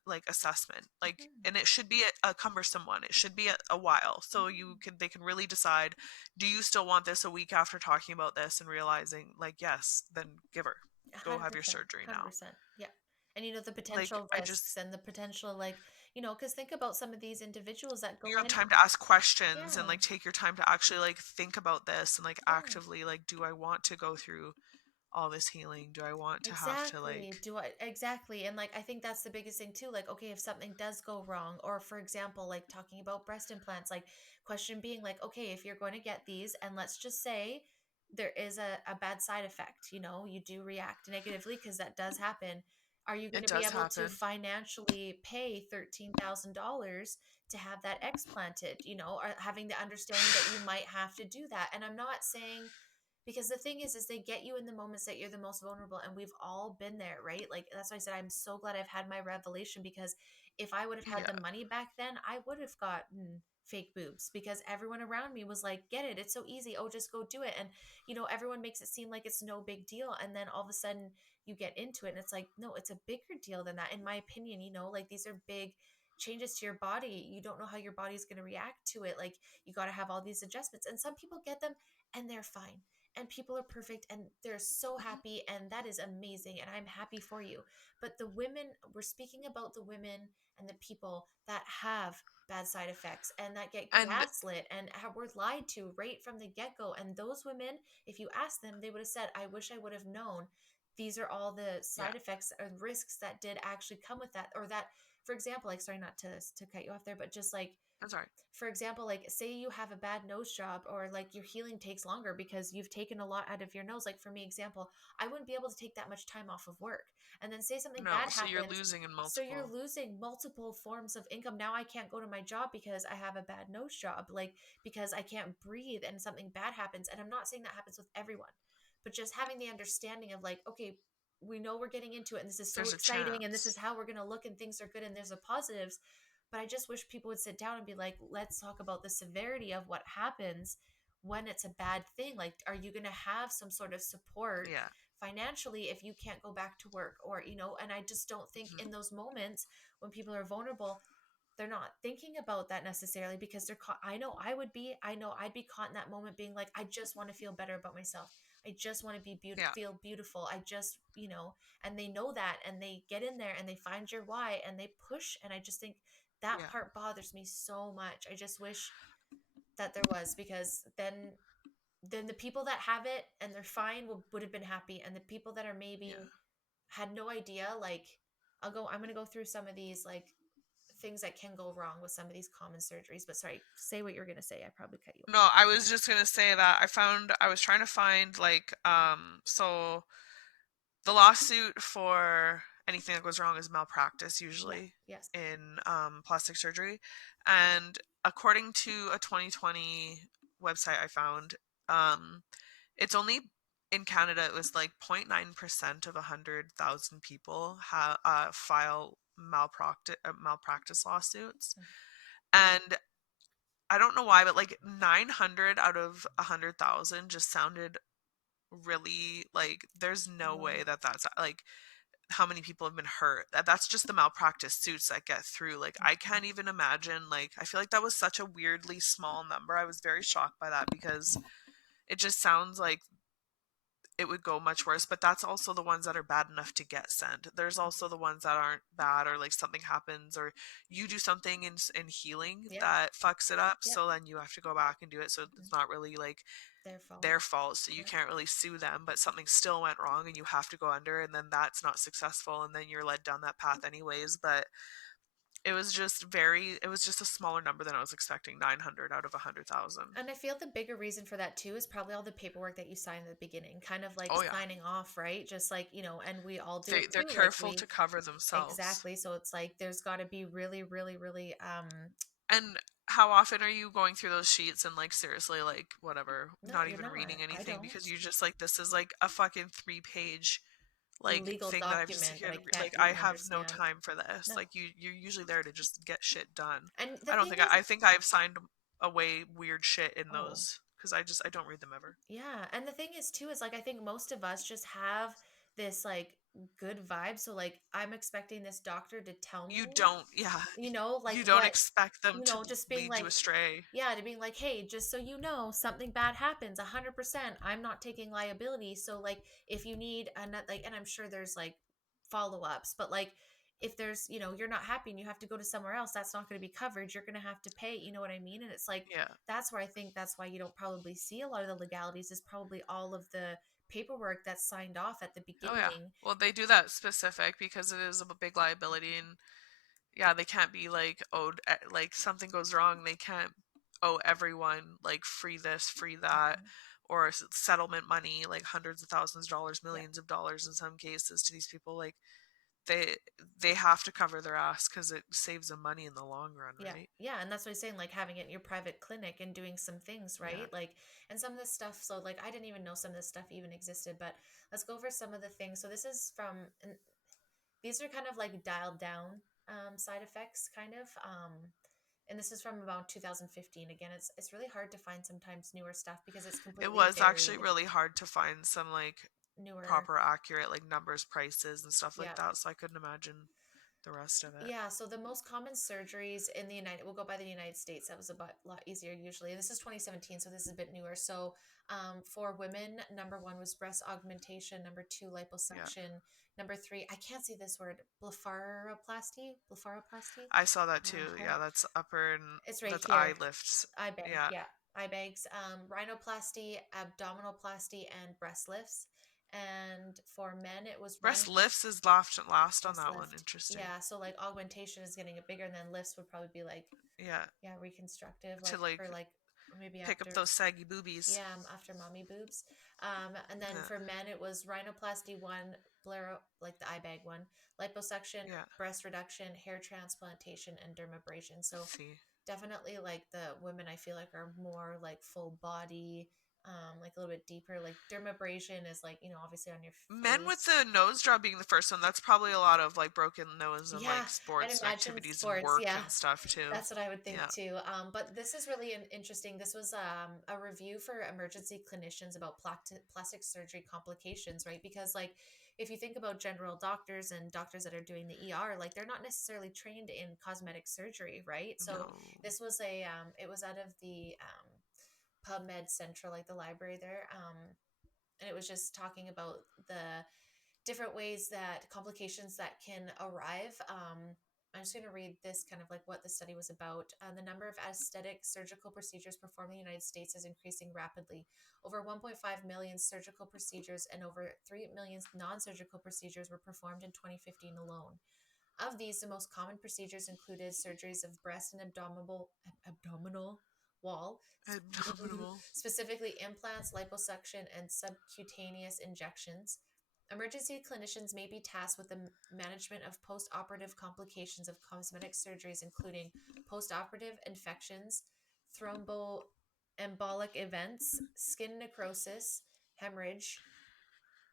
like assessment, like, Mhm. and it should be a cumbersome one. It should be a while so you Mhm. can they can really decide, do you still want this a week after talking about this and realizing like yes, then give her, go have your 100%. surgery now. 100%. Yeah. And the Like potential I risks just, and the potential, like, because think about some of these individuals that you go have in. time to ask questions and Yeah. like take your time to actually like think about this and like Yeah. actively like, do I want to go through all this healing? Do I want to have to Exactly. like, Do I exactly? And like I think that's the biggest thing too. Like, okay, if something does go wrong, or for example, like talking about breast implants, like question being like, okay, if you're going to get these, and let's just say there is a bad side effect, you do react negatively because that does happen. Are you going it to be does able to happen. financially pay $13,000 to have that explanted, or having the understanding that you might have to do that? And I'm not saying, because the thing is they get you in the moments that you're the most vulnerable, and we've all been there, right? Like that's why I said I'm so glad I've had my revelation, because if I would have had Yeah. the money back then, I would have gotten fake boobs, because everyone around me was like, get it, it's so easy, oh just go do it. And everyone makes it seem like it's no big deal, and then all of a sudden you get into it and it's like, no, it's a bigger deal than that, in my opinion. Like these are big changes to your body. You don't know how your body's going to react to it. Like you got to have all these adjustments, and some people get them and they're fine, and people are perfect and they're so Mhm. happy, and that is amazing, and I'm happy for you. But the women, we're speaking about the women and the people that have bad side effects and that get And gaslit and were lied to right from the get-go. And those women, if you ask them, they would have said, I wish I would have known these are all the yeah, side effects or risks that did actually come with that. Or that, for example, like, sorry, not to cut you off there, but just like, I'm sorry. for example, like say you have a bad nose job, or like your healing takes longer because you've taken a lot out of your nose. Like for me, example, I wouldn't be able to take that much time off of work. And then say something No, bad so you're happens. losing in So you're multiple. losing multiple forms of income. Now I can't go to my job because I have a bad nose job, like because I can't breathe and something bad happens. And I'm not saying that happens with everyone, but just having the understanding of like, okay, we know we're getting into it and this is so There's a exciting and this is chance. how we're going to look and things are good and there's a positives. But I just wish people would sit down and be like, let's talk about the severity of what happens when it's a bad thing. Like, are you going to have some sort of support Yeah. financially if you can't go back to work? Or, and I just don't think Mhm. in those moments when people are vulnerable, they're not thinking about that necessarily, because they're caught. I know I'd be caught in that moment being like, I just want to feel better about myself. I just want to be Yeah. feel beautiful. I just, and they know that, and they get in there and they find your why and they push. And I just think that Yeah. part bothers me so much. I just wish that there was, because then the people that have it and they're fine would have been happy, and the people that are Yeah. maybe had no idea, like, I'm going to go through some of these like things that can go wrong with some of these common surgeries. But sorry, say what you're going to say. I probably cut you off. No, I was just gonna say that I was trying to find like so the lawsuit for anything that goes wrong is malpractice Yeah. usually Yes. in plastic surgery, and according to a 2020 website I found, um it's only in Canada it was like 0.9% of 100,000 people file malpractice lawsuits, and I don't know why, but like 900 out of 100,000 just sounded really like there's no Low. way that that's like how many people have been hurt. That's just the malpractice suits that get through. Like I Mhm. can't even imagine, like I feel like that was such a weirdly small number. I was very shocked by that because it just sounds like it would go much worse, but that's also the ones that are bad enough to get sent. There's also the ones that aren't bad, or like something happens or you do something in healing Yeah. that fucks it up, Yep. so then you have to go back and do it, so Mhm. it's not really like Their fault. their fault, so you Yep. can't really sue them, but something still went wrong and you have to go under, and then that's not successful and then you're led down that path anyways. But it was just a smaller number than I was expecting, 900 out of 100,000. And I feel the bigger reason for that too is probably all the paperwork that you sign at the beginning, kind of like Oh yeah. signing off, right? Just like, and we all do it They're too. Like careful to we cover themselves. exactly. So it's like there's got to be really, really, really And how often are you going through those sheets and like seriously like whatever, no, not you're even not. reading I anything because don't. you just like this is like a fucking 3-page like Legal thing that I've just document that I can't like I even have no understand. time for this. No. Like you're usually there to just get shit done. And the thing is, I think I've signed away weird shit in oh, those because I don't read them ever. yeah. And the thing is too is like I think most of us just have this like good vibe. So like I'm expecting this doctor to tell You me, don't, yeah, like you don't what, expect them to just being lead you like, astray. yeah, to being like, hey, just so you know, something bad happens 100%. I'm not taking liability. So like if you need another like, and I'm sure there's like follow-ups, but like if there's, you're not happy and you have to go to somewhere else, that's not going to be covered. You're going to have to pay, you know what I mean? And it's like Yeah. that's where I think that's why you don't probably see a lot of the legalities is probably all of the paperwork that's signed off at the Oh yeah. beginning. Well, they do that specific because it is a big liability, and yeah, they can't be like owed like something goes wrong, they can't owe everyone like free this, free that, Mhm. or settlement money like hundreds of thousands of dollars, Yeah. millions of dollars in some cases to these people. Like they they have to cover their ass because it saves them money in the long run, Yeah. right? Yeah. And that's what I'm saying, like having it in your private clinic and doing some things, Yeah. right? Like, and some of this stuff. So, like, I didn't even know some of this stuff even existed, but let's go over some of the things. So, this is from, and these are kind of like dialed down side effects, kind of. And this is from about 2015. Again, it's really hard to find sometimes newer stuff because it's It completely was actually buried. really hard to find some like Newer, proper accurate like numbers, prices and stuff like yeah. that, so I couldn't imagine the rest of it. Yeah, so the most common surgeries in the United, we'll go by the United States. That was a lot easier usually. This is 2017, so this is a bit newer. So, for women, number one was breast augmentation. Number two, Yeah. liposuction. Number three, I can't see this word, blepharoplasty. Blepharoplasty. I saw that Uh, too. Yeah, that's upper and it's right that's eye here. lifts. Eye bag, Yeah. yeah, eye bags. Rhinoplasty, abdominoplasty, and breast lifts. And for men, it was Breast lifts is last on breast that one. lift. Interesting. Yeah, so like augmentation is getting it bigger, and then lifts would probably be like, Yeah. yeah, reconstructive, To like for like like maybe pick up after, those saggy boobies. yeah, after mommy boobs. And then Yeah. for men, it was rhinoplasty one, blero, like the eye bag one, liposuction, Yeah. breast reduction, hair transplantation, and dermabrasion. So See. definitely like the women I feel like are more like full body, like a little bit deeper. Like dermabrasion is like, obviously on your Men with face. the nose job being the first one, that's probably a lot of like broken nose and Yeah, like I'd sports imagine activities and sports. work Yeah, and stuff too. that's what I would think Yeah. too. But this is really interesting. This was a review for emergency clinicians about plastic surgery complications, right? Because like if you think about general doctors and doctors that are doing the ER, like they're not necessarily trained in cosmetic surgery, right? So No. this was it was out of the PubMed Central, like the library there, and it was just talking about the different ways that complications that can arrive. I'm just going to read this kind of like what the study was about. The number of aesthetic surgical procedures performed in the United States is increasing rapidly. Over 1.5 million surgical procedures and over 3 million non surgical procedures were performed in 2015 alone. Of these, the most common procedures included surgeries of breast and abdominal wall, Abdominal. specifically implants, liposuction, and subcutaneous injections. Emergency clinicians may be tasked with the management of post-operative complications of cosmetic surgeries, including post-operative infections, thromboembolic events, skin necrosis, hemorrhage,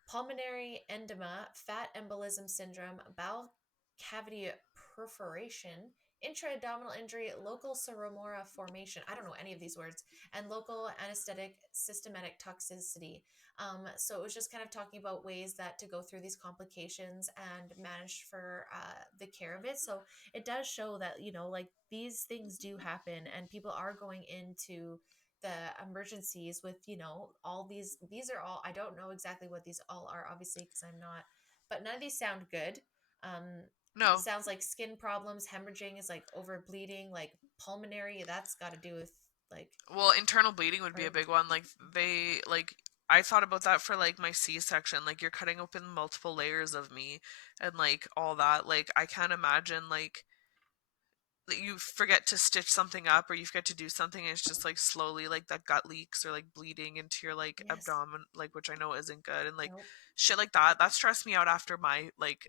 pulmonary edema, fat embolism syndrome, bowel cavity perforation, intra-abdominal injury, local seromora formation. I don't know any of these words, and local anesthetic systematic toxicity. So it was just kind of talking about ways that to go through these complications and manage for the care of it. So it does show that like these things do happen, and people are going into the emergencies with all these are all, I don't know exactly what these all are obviously because I'm not, but none of these sound good. um it No. sounds like skin problems, hemorrhaging is like over bleeding, like pulmonary, that's got to do with like Well, internal bleeding would be a heart. big one. Like they like I thought about that for like my C-section. Like you're cutting open multiple layers of me and like all that. Like I can't imagine like you forget to stitch something up or you forget to do something and it's just like slowly like that gut leaks or like bleeding into your like Yes. abdomen, like, which I know isn't good, and like Nope. shit like that stressed me out after my like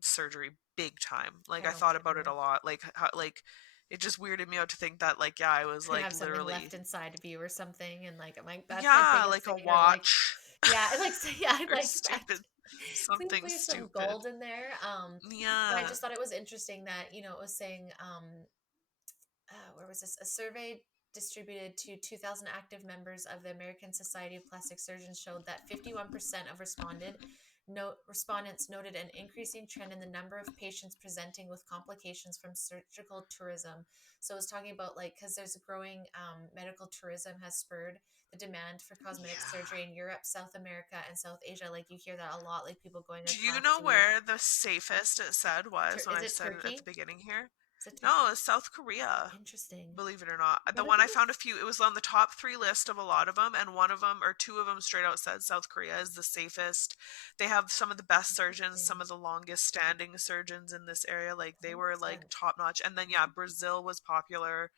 surgery big time. Like I I don't thought blame about it you. a lot, like how, like it just weirded me out to think that like, yeah, I was Could like have something literally, left inside of you or something, and like I'm like that's my yeah, biggest like a fear. Like, watch yeah, I like yeah, I or like that. stupid, Please something leave some stupid. gold in there. But I Yeah. just thought it was interesting that it was saying where was this? A survey distributed to 2,000 active members of the American Society of Plastic Surgeons showed that 51% of respondents noted an increasing trend in the number of patients presenting with complications from surgical tourism. So it's talking about like because there's a growing medical tourism has spurred the demand for cosmetic Yeah. surgery in Europe, South America, and South Asia. Like you hear that a lot, like people going Do you across know to. where the safest it said was when Is I it said it at the Turkey? beginning here? Is it No, Turkey? it's South Korea. Interesting. Believe it or not. The What are one I these? found a few, it was on the top three list of a lot of them, and one of them, or two of them, straight out said South Korea is the safest. They have some of the best surgeons, Interesting. some of the longest standing surgeons in this area. Like, That they were, makes like, sense. top notch. And then, yeah, Brazil was popular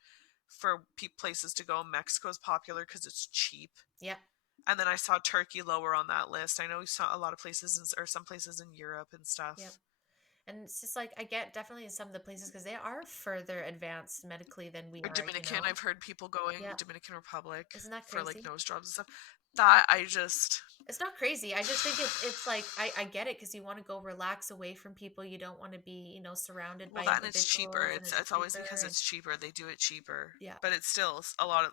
for places to go. Mexico's popular because it's cheap. Yep. And then I saw Turkey lower on that list. I know we saw a lot of places, or some places in Europe and Yep. stuff. And it's just like I get definitely in some of the places because they are further advanced medically than we Or are, Dominican, I've heard people going, Yeah. Dominican Republic, Isn't that for like crazy? nose jobs and stuff. That I just, It's not crazy. I just think it's like I get it because you want to go relax away from people. You don't want to be, surrounded well, by that and it's cheaper. individuals and It's it's it's always cheaper because and it's cheaper. They do it cheaper, yeah. but it's still a lot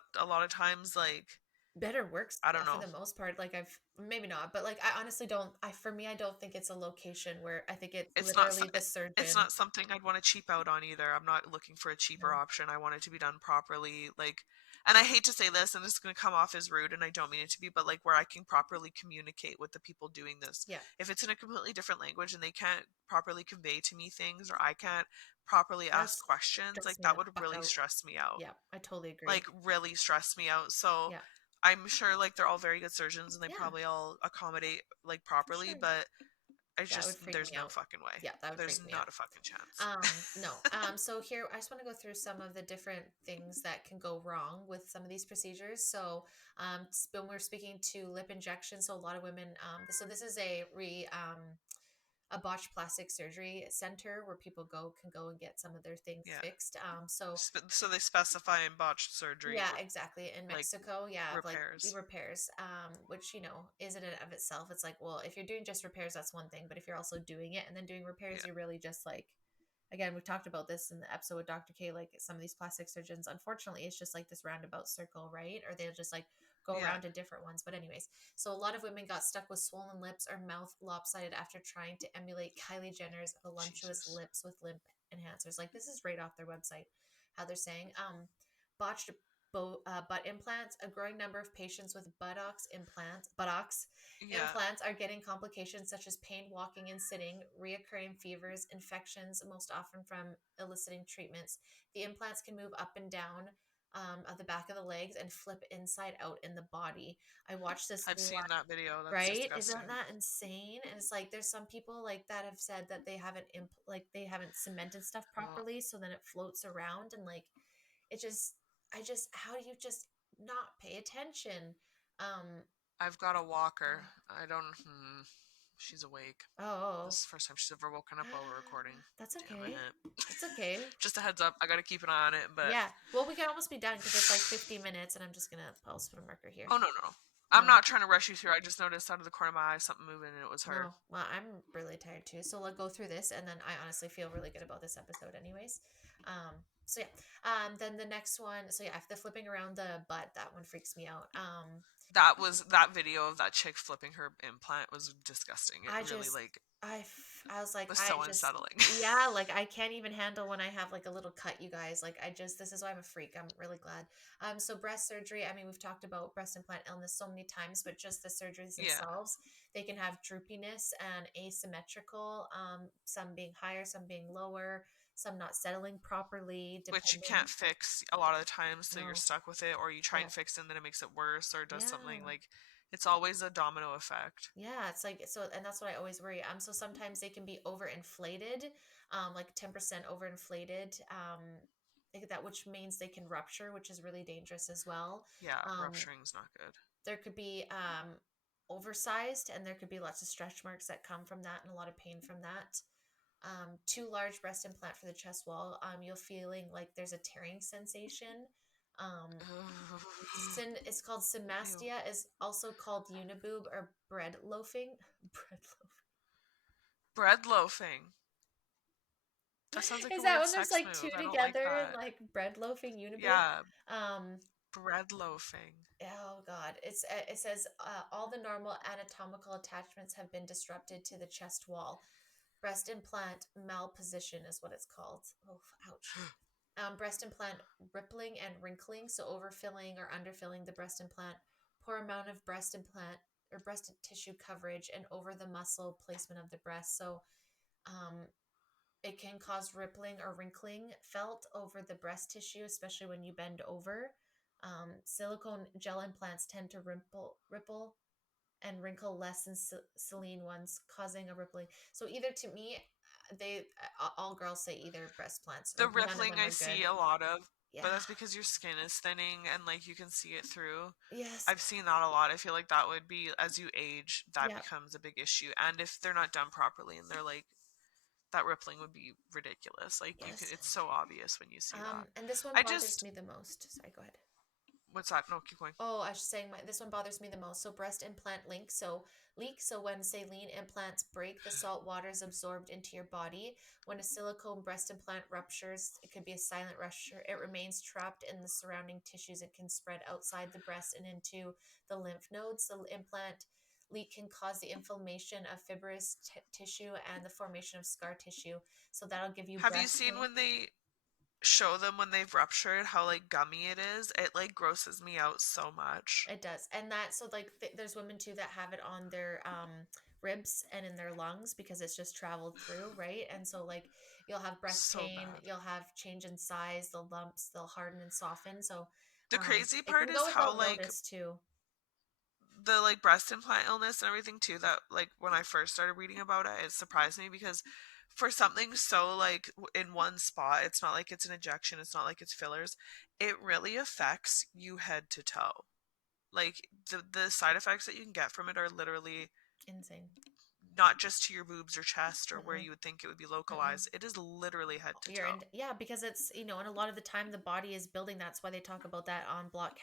of times like, Better works I don't for know. the most part. Like I've maybe not, but like I honestly don't I for me I don't think it's a location where I think it's It's not literally the it's surgeon. not something I'd want to cheap out on either. I'm not looking for a cheaper No. option. I want it to be done properly. Like, and I hate to say this, and this is going to come off as rude, and I don't mean it to be, but like where I can properly communicate with the people doing this. Yeah. If it's in a completely different language and they can't properly convey to me things, or I can't properly ask That's questions, stress like me that the would fuck really out. stress me out. Yeah, I totally agree. Like really stress me out. So Yeah. I'm sure like they're all very good surgeons and they Yeah, probably all accommodate like for properly, sure. but I That would just, freak there's me no out. fucking way. Yeah, that would There's freak me not out. a fucking chance. No. So here I just want to go through some of the different things that can go wrong with some of these procedures. So, when we're speaking to lip injection, so a lot of women, so this is a botched plastic surgery center where people can go and get some of their things Yeah. fixed. So So they specify in botched surgery, yeah, exactly. In like Mexico, yeah, like repairs. repairs, which is in and of itself. It's like, well, if you're doing just repairs, that's one thing, but if you're also doing it and then doing repairs, Yeah. you're really just like, again, we've talked about this in the episode with Dr. K. Like some of these plastic surgeons, unfortunately, it's just like this roundabout circle, right? Or they'll just like go Yeah. around to different ones. But anyways, so a lot of women got stuck with swollen lips or mouth lopsided after trying to emulate Kylie Jenner's voluptuous Jesus. lips with lip enhancers. Like this is right off their website, how they're saying. Botched butt implants. A growing number of patients with buttocks Yeah. implants are getting complications such as pain walking and sitting, reoccurring fevers, infections, most often from eliciting treatments. The implants can move up and down of the back of the legs and flip inside out in the body. I watched this I've one, seen that video. That's right? Isn't disgusting. that insane? And it's like there's some people like that have said that they haven't cemented stuff Well, properly, so then it floats around and like it just I just how do you just not pay attention? Um I've got a walker. I don't. She's awake. This oh, is the first time she's ever woken up while we're recording. that's Damn okay. it. That's okay. Just a heads up. I gotta keep an eye on it, but. Yeah. Well, we can almost be done because it's like 50 minutes, and I'm just gonna pause for a marker here. Oh, no, no. I'm Um, not trying to rush you through. I just noticed out of the corner of my eye something moving and it was her. no, well, I'm really tired too, so let's go through this, and then I honestly feel really good about this episode, anyways. So yeah. Then the next one. So yeah, the flipping around the butt, that one freaks me out. That video of that chick flipping her implant was disgusting. It I really just like I was like was I so just unsettling. yeah, like I can't even handle when I have like a little cut, you guys. Like I just this is why I'm a freak. I'm really glad. So breast surgery, I mean we've talked about breast implant illness so many times, but just the surgeries Yeah, themselves, they can have droopiness and asymmetrical, some being higher, some being lower, some not settling properly which you depending. can't fix a lot of the times, so you're No. stuck with it, or you try Yeah. and fix it and then it makes it worse or does something Yeah. like It's always a domino effect. Yeah, it's like so, and that's what I always worry. So sometimes they can be overinflated, like 10% overinflated, like that, which means they can rupture, which is really dangerous as well. Yeah, Um, rupturing's not good. there could be oversized, and there could be lots of stretch marks that come from that, and a lot of pain from that. Too large breast implant for the chest wall. You're feeling like there's a tearing sensation. Um, it's called Ew. symastia, is also called uniboob or bread loafing. Bread Bread loafing. That sounds loafing. like Is a that weird when there's sex like two move. I don't like together and that. like bread loafing uniboob? Yeah, Um, bread loafing. oh God, it says all the normal anatomical attachments have been disrupted to the chest wall. Breast implant malposition is what it's called. Oh, ouch. Breast implant rippling and wrinkling, so overfilling or underfilling the breast implant, poor amount of breast implant or breast tissue coverage, and over the muscle placement of the breast. So um, it can cause rippling or wrinkling felt over the breast tissue, especially when you bend over. Silicone gel implants tend to ripple and wrinkle less than saline ones, causing a rippling. So either to me, they all girls say either breast plants The or none of rippling them I are good. see a lot of, but Yeah. that's because your skin is thinning and like you can see it through. Yes. I've seen that a lot. I feel like that would be as you age, that Yeah. becomes a big issue. And if they're not done properly and they're like that rippling would be ridiculous. Like you can Yes. it's so obvious when you see that. And this one I bothers just me the most. Sorry, go ahead. what's that? No, keep going. Oh, I was just saying this one bothers me the most. So breast implant leak. So when saline implants break, the salt water is absorbed into your body. When a silicone breast implant ruptures, it could be a silent rupture. It remains trapped in the surrounding tissues. It can spread outside the breast and into the lymph nodes. The implant leak can cause the inflammation of fibrous tissue and the formation of scar tissue. So that'll give you Have you breast seen pain. when they show them when they've ruptured how like gummy it is? It like grosses me out so much. It does. And that, so like there's women too that have it on their ribs and in their lungs because it's just traveled through, right? And so like you'll have breast So pain, bad. you'll have change in size, the lumps, they'll harden and soften. So The crazy it can part go is how without like notice too. the like breast implant illness and everything too, that like when I first started reading about it, it surprised me because for something so like in one spot, it's not like it's an injection, it's not like it's fillers, it really affects you head to toe. Like the side effects that you can get from it are literally Insane. not just to your boobs or chest or where Mm-mm. you would think it would be Mm-mm. localized. It is literally head to You're in, toe. yeah, because it's, and a lot of the time the body is building. That's why they talk about that on block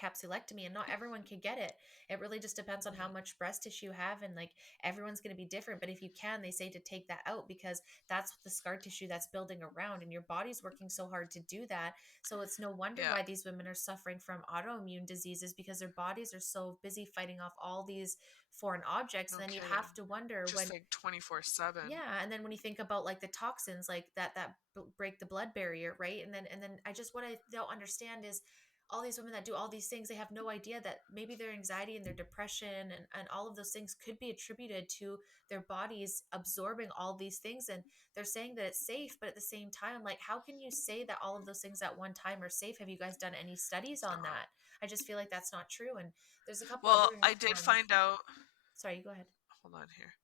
capsulectomy, and not everyone can get it. It really just depends on how Mhm. much breast tissue you have, and like everyone's going to be different. But if you can, they say to take that out because that's the scar tissue that's building around, and your body's working so hard to do that. So it's no wonder Yeah. why these women are suffering from autoimmune diseases, because their bodies are so busy fighting off all these foreign objects. No And then you kidding. have to wonder Just when, like 24/7. yeah, and then when you think about like the toxins like that break the blood barrier, right? And then I just, what I don't understand is all these women that do all these things, they have no idea that maybe their anxiety and their depression and all of those things could be attributed to their bodies absorbing all these things. And they're saying that it's safe, but at the same time, like, how can you say that all of those things at one time are safe? Have you guys done any studies It's on not. that? I just feel like that's not true. And there's a couple Well, other I did ones. find out, Sorry, you go ahead. hold on here.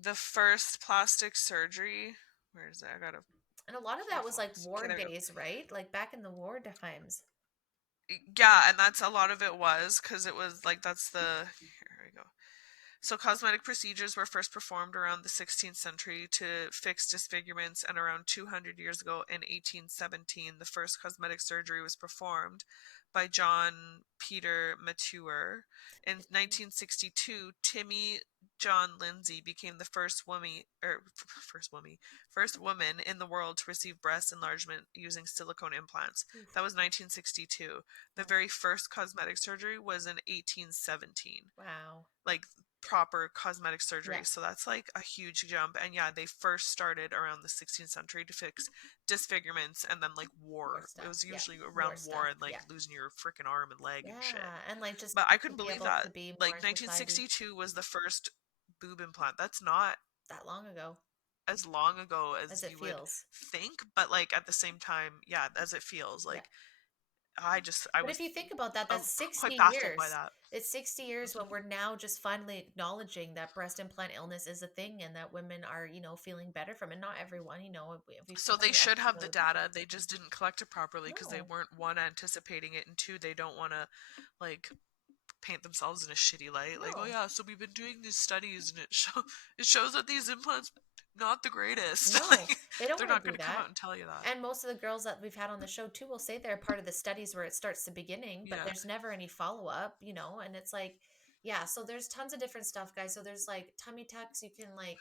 The first plastic surgery, where is it? I gotta And a lot of my that was like phone's okay. war There we go. days, right? Like back in the war times. Yeah, and that's a lot of it was because it was like that's the here we go. So, cosmetic procedures were first performed around the 16th century to fix disfigurements, and around 200 years ago in 1817, the first cosmetic surgery was performed by John Peter Mature. In 1962, Timmy John Lindsay became the first woman in the world to receive breast enlargement using silicone implants. Oof. That was 1962. The Wow. very first cosmetic surgery was in 1817. Wow. Like proper cosmetic Yeah. surgery. So that's like a huge jump. And yeah, they first started around the 16th century to fix disfigurements and then like War war. It stuff. was Yeah. usually War around war stuff. and like Yeah. losing your freaking arm and leg and shit. Yeah. And like just But I to couldn't be believe able that. to be more Like in society 1962 was the first boob implant. That's not that long ago as long ago as as it you would feels. think, but like at the same time, yeah, as it feels Yeah. like I But was if you think about that, that's quite 60 baffled by years. that. It's 60 years when Hmm. we're now just finally acknowledging that breast implant illness is a thing and that women are, feeling better from it. Not everyone, we've So they covered should have the episodes. data. They just didn't collect it properly because they No, weren't, one, anticipating it, and two, they don't want to like paint themselves in a shitty light. Like, oh no, yeah, so we've been doing these studies and it shows that these implants not the greatest. no. Like, They don't they're want not to do going to come that. out and tell you that. And most of the girls that we've had on the show too will say they're part of the studies where it starts the beginning, but Yeah, there's never any follow up, and it's like, yeah, so there's tons of different stuff, guys. So there's like tummy tucks, you can like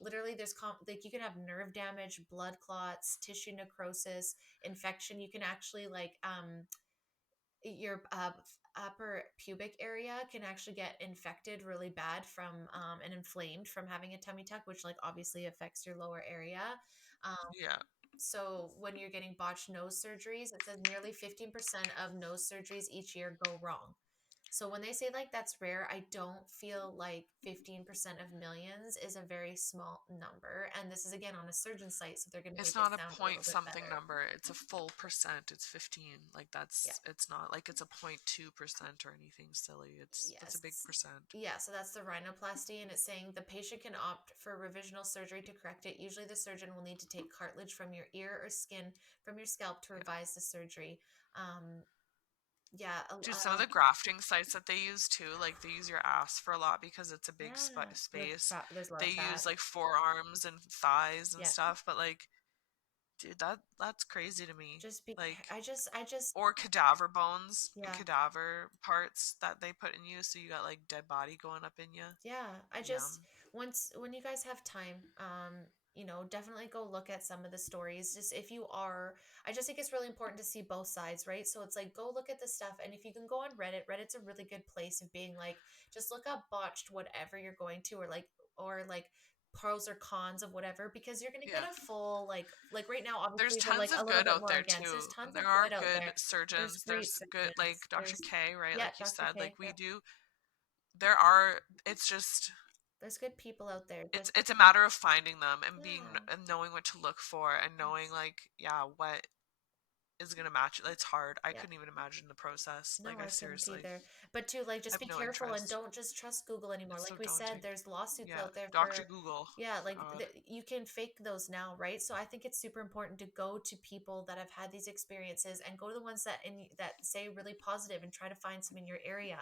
literally like you can have nerve damage, blood clots, tissue necrosis, infection. You can actually like your upper pubic area can actually get infected really bad from and inflamed from having a tummy tuck, which like obviously affects your lower area. Um, yeah. so when you're getting botched nose surgeries, it says nearly 15% of nose surgeries each year go wrong. So when they say like that's rare, I don't feel like 15% of millions is a very small number. And this is again on a surgeon site, so they're going to It's make it not a sound a little point bit something better. number. It's a full percent. It's 15. Like Yeah. it's not like it's a 0.2% or anything silly. That's a big Yes. percent. Yeah, so that's the rhinoplasty, and it's saying the patient can opt for revisional surgery to correct it. Usually, the surgeon will need to take cartilage from your ear or skin from your scalp to Yeah. revise the surgery. Um, yeah, Dude, some of the grafting sites that they use too, like they use your ass for a lot because it's a big yeah, space. there's a lot They of fat. use like forearms and thighs and Yeah, stuff, but like, dude, that's crazy to me. just be. Like, I just, or cadaver bones and yeah. cadaver parts that they put in you, so you got like dead body going up in you. Yeah, I just Yum. once when you guys have time, definitely go look at some of the stories. Just if you are, I just think it's really important to see both sides, right? So it's like go look at the stuff, and if you can go on Reddit, Reddit's a really good place of being like, just look up botched whatever you're going to, or like pros or cons of whatever, because you're gonna get Yeah. a full like right now. There's Obviously, we're like tons a of little good bit out more there against. There's too. tons of There are good out good there. There's surgeons. great There's good, like surgeons. Dr. There's K, right? yeah, Like you Dr. said, like K. we Yep. do. There are. It's just There's good people out there. it's Just it's a matter of finding them and being yeah. and knowing what to look for and knowing Yes. like yeah what is gonna match. It's hard. I Yeah. couldn't even imagine the process. No, Like I I couldn't seriously either. But too, like, I just have be no careful and interest. don't just trust Google anymore. It's Like so we said, daunting. there's lawsuits Yeah, out there Dr. for, Google. yeah, like God. you can fake those now, right? So I think it's super important to go to people that have had these experiences and go to the ones that say really positive and try to find some in your area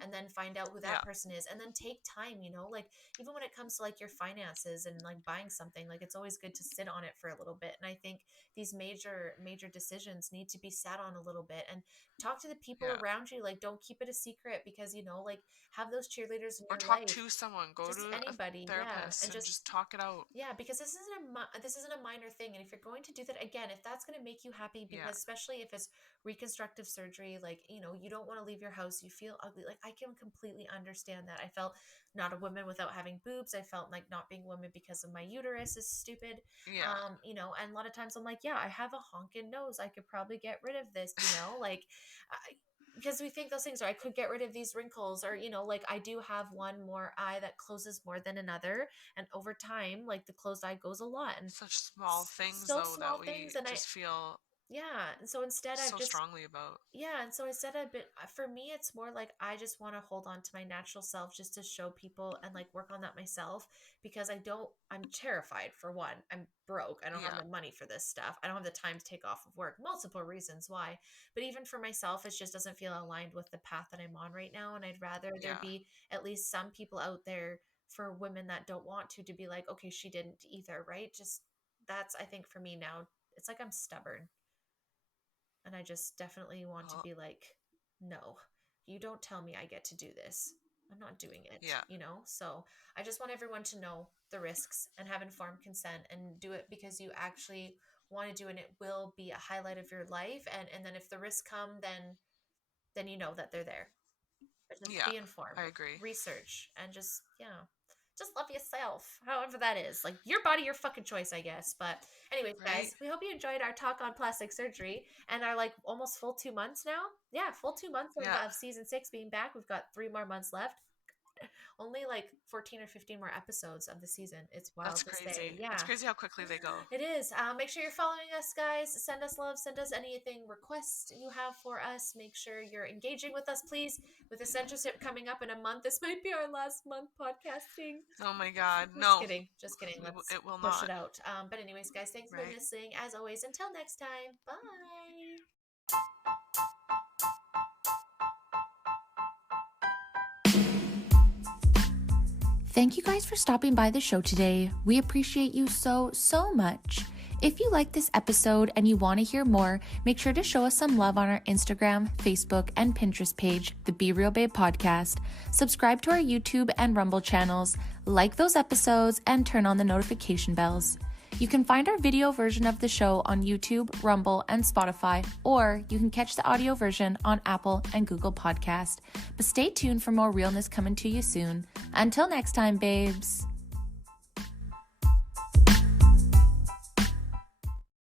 and then find out who Yeah, that person is and then take time, like even when it comes to like your finances and like buying something, like it's always good to sit on it for a little bit. And I think these major decisions need to be sat on a little bit and talk to the people yeah. around you. Like don't keep it a secret because like have those cheerleaders in Or your talk life, to someone. Go just to a anybody, yeah, therapist and and just just talk it out. yeah, because this isn't a minor thing, and if you're going to do that again, if that's going to make you happy, Yeah, because especially if it's reconstructive surgery, like you don't want to leave your house, you feel ugly. Like I can completely understand that. I felt not a woman without having boobs. I felt like not being a woman because of my uterus is stupid. yeah. And a lot of times I'm like, yeah, I have a honking nose. I could probably get rid of this. Like. Because we think those things, or I could get rid of these wrinkles, or like I do have one more eye that closes more than another, and over time like the closed eye goes a lot, and Such small things so though that small things, we and I just feel yeah, and so instead I've so just strongly about. yeah, and so I said a bit for me it's more like I just want to hold on to my natural self just to show people and like work on that myself, because I'm terrified. For one, I'm broke. I don't have Yeah, the money for this stuff. I don't have the time to take off of work. Multiple reasons why. But even for myself, it just doesn't feel aligned with the path that I'm on right now, and I'd rather there yeah. be at least some people out there for women that don't want to be like, okay, she didn't either, right? Just that's I think for me now, it's like I'm stubborn, and I just definitely want to Well, be like, no, you don't tell me I get to do this. I'm not doing it, yeah, So I just want everyone to know the risks and have informed consent and do it because you actually want to do, and it will be a highlight of your life. And then if the risks come, then you know that they're there. But just yeah. be informed, I agree. research, and just love yourself, however that is. Like your body, your fucking choice, I guess. But anyways, Right? guys, we hope you enjoyed our talk on plastic surgery and our like almost full 2 months now. Yeah, full 2 months Yeah. of season 6 being back. We've got 3 more months left. Only like 14 or 15 more episodes of the season. It's wild That's to say. crazy. It's Yeah. crazy how quickly they go. It is. Make sure you're following us, guys. Send us love. Send us anything requests you have for us. Make sure you're engaging with us, please. With the censorship coming up in a month, this might be our last month podcasting. Oh my God. Just No, kidding. Just kidding. Let's it will push it not. out. But anyways, guys, thanks for Right. listening. As always, until next time. Bye. Thank you guys for stopping by the show today. We appreciate you so much. If you like this episode and you want to hear more, make sure to show us some love on our Instagram, Facebook, and Pinterest page, the Be Real Babe Podcast. Subscribe to our YouTube and Rumble channels, like those episodes, and turn on the notification bells. You can find our video version of the show on YouTube, Rumble, and Spotify, or you can catch the audio version on Apple and Google Podcast. But stay tuned for more realness coming to you soon. Until next time, babes.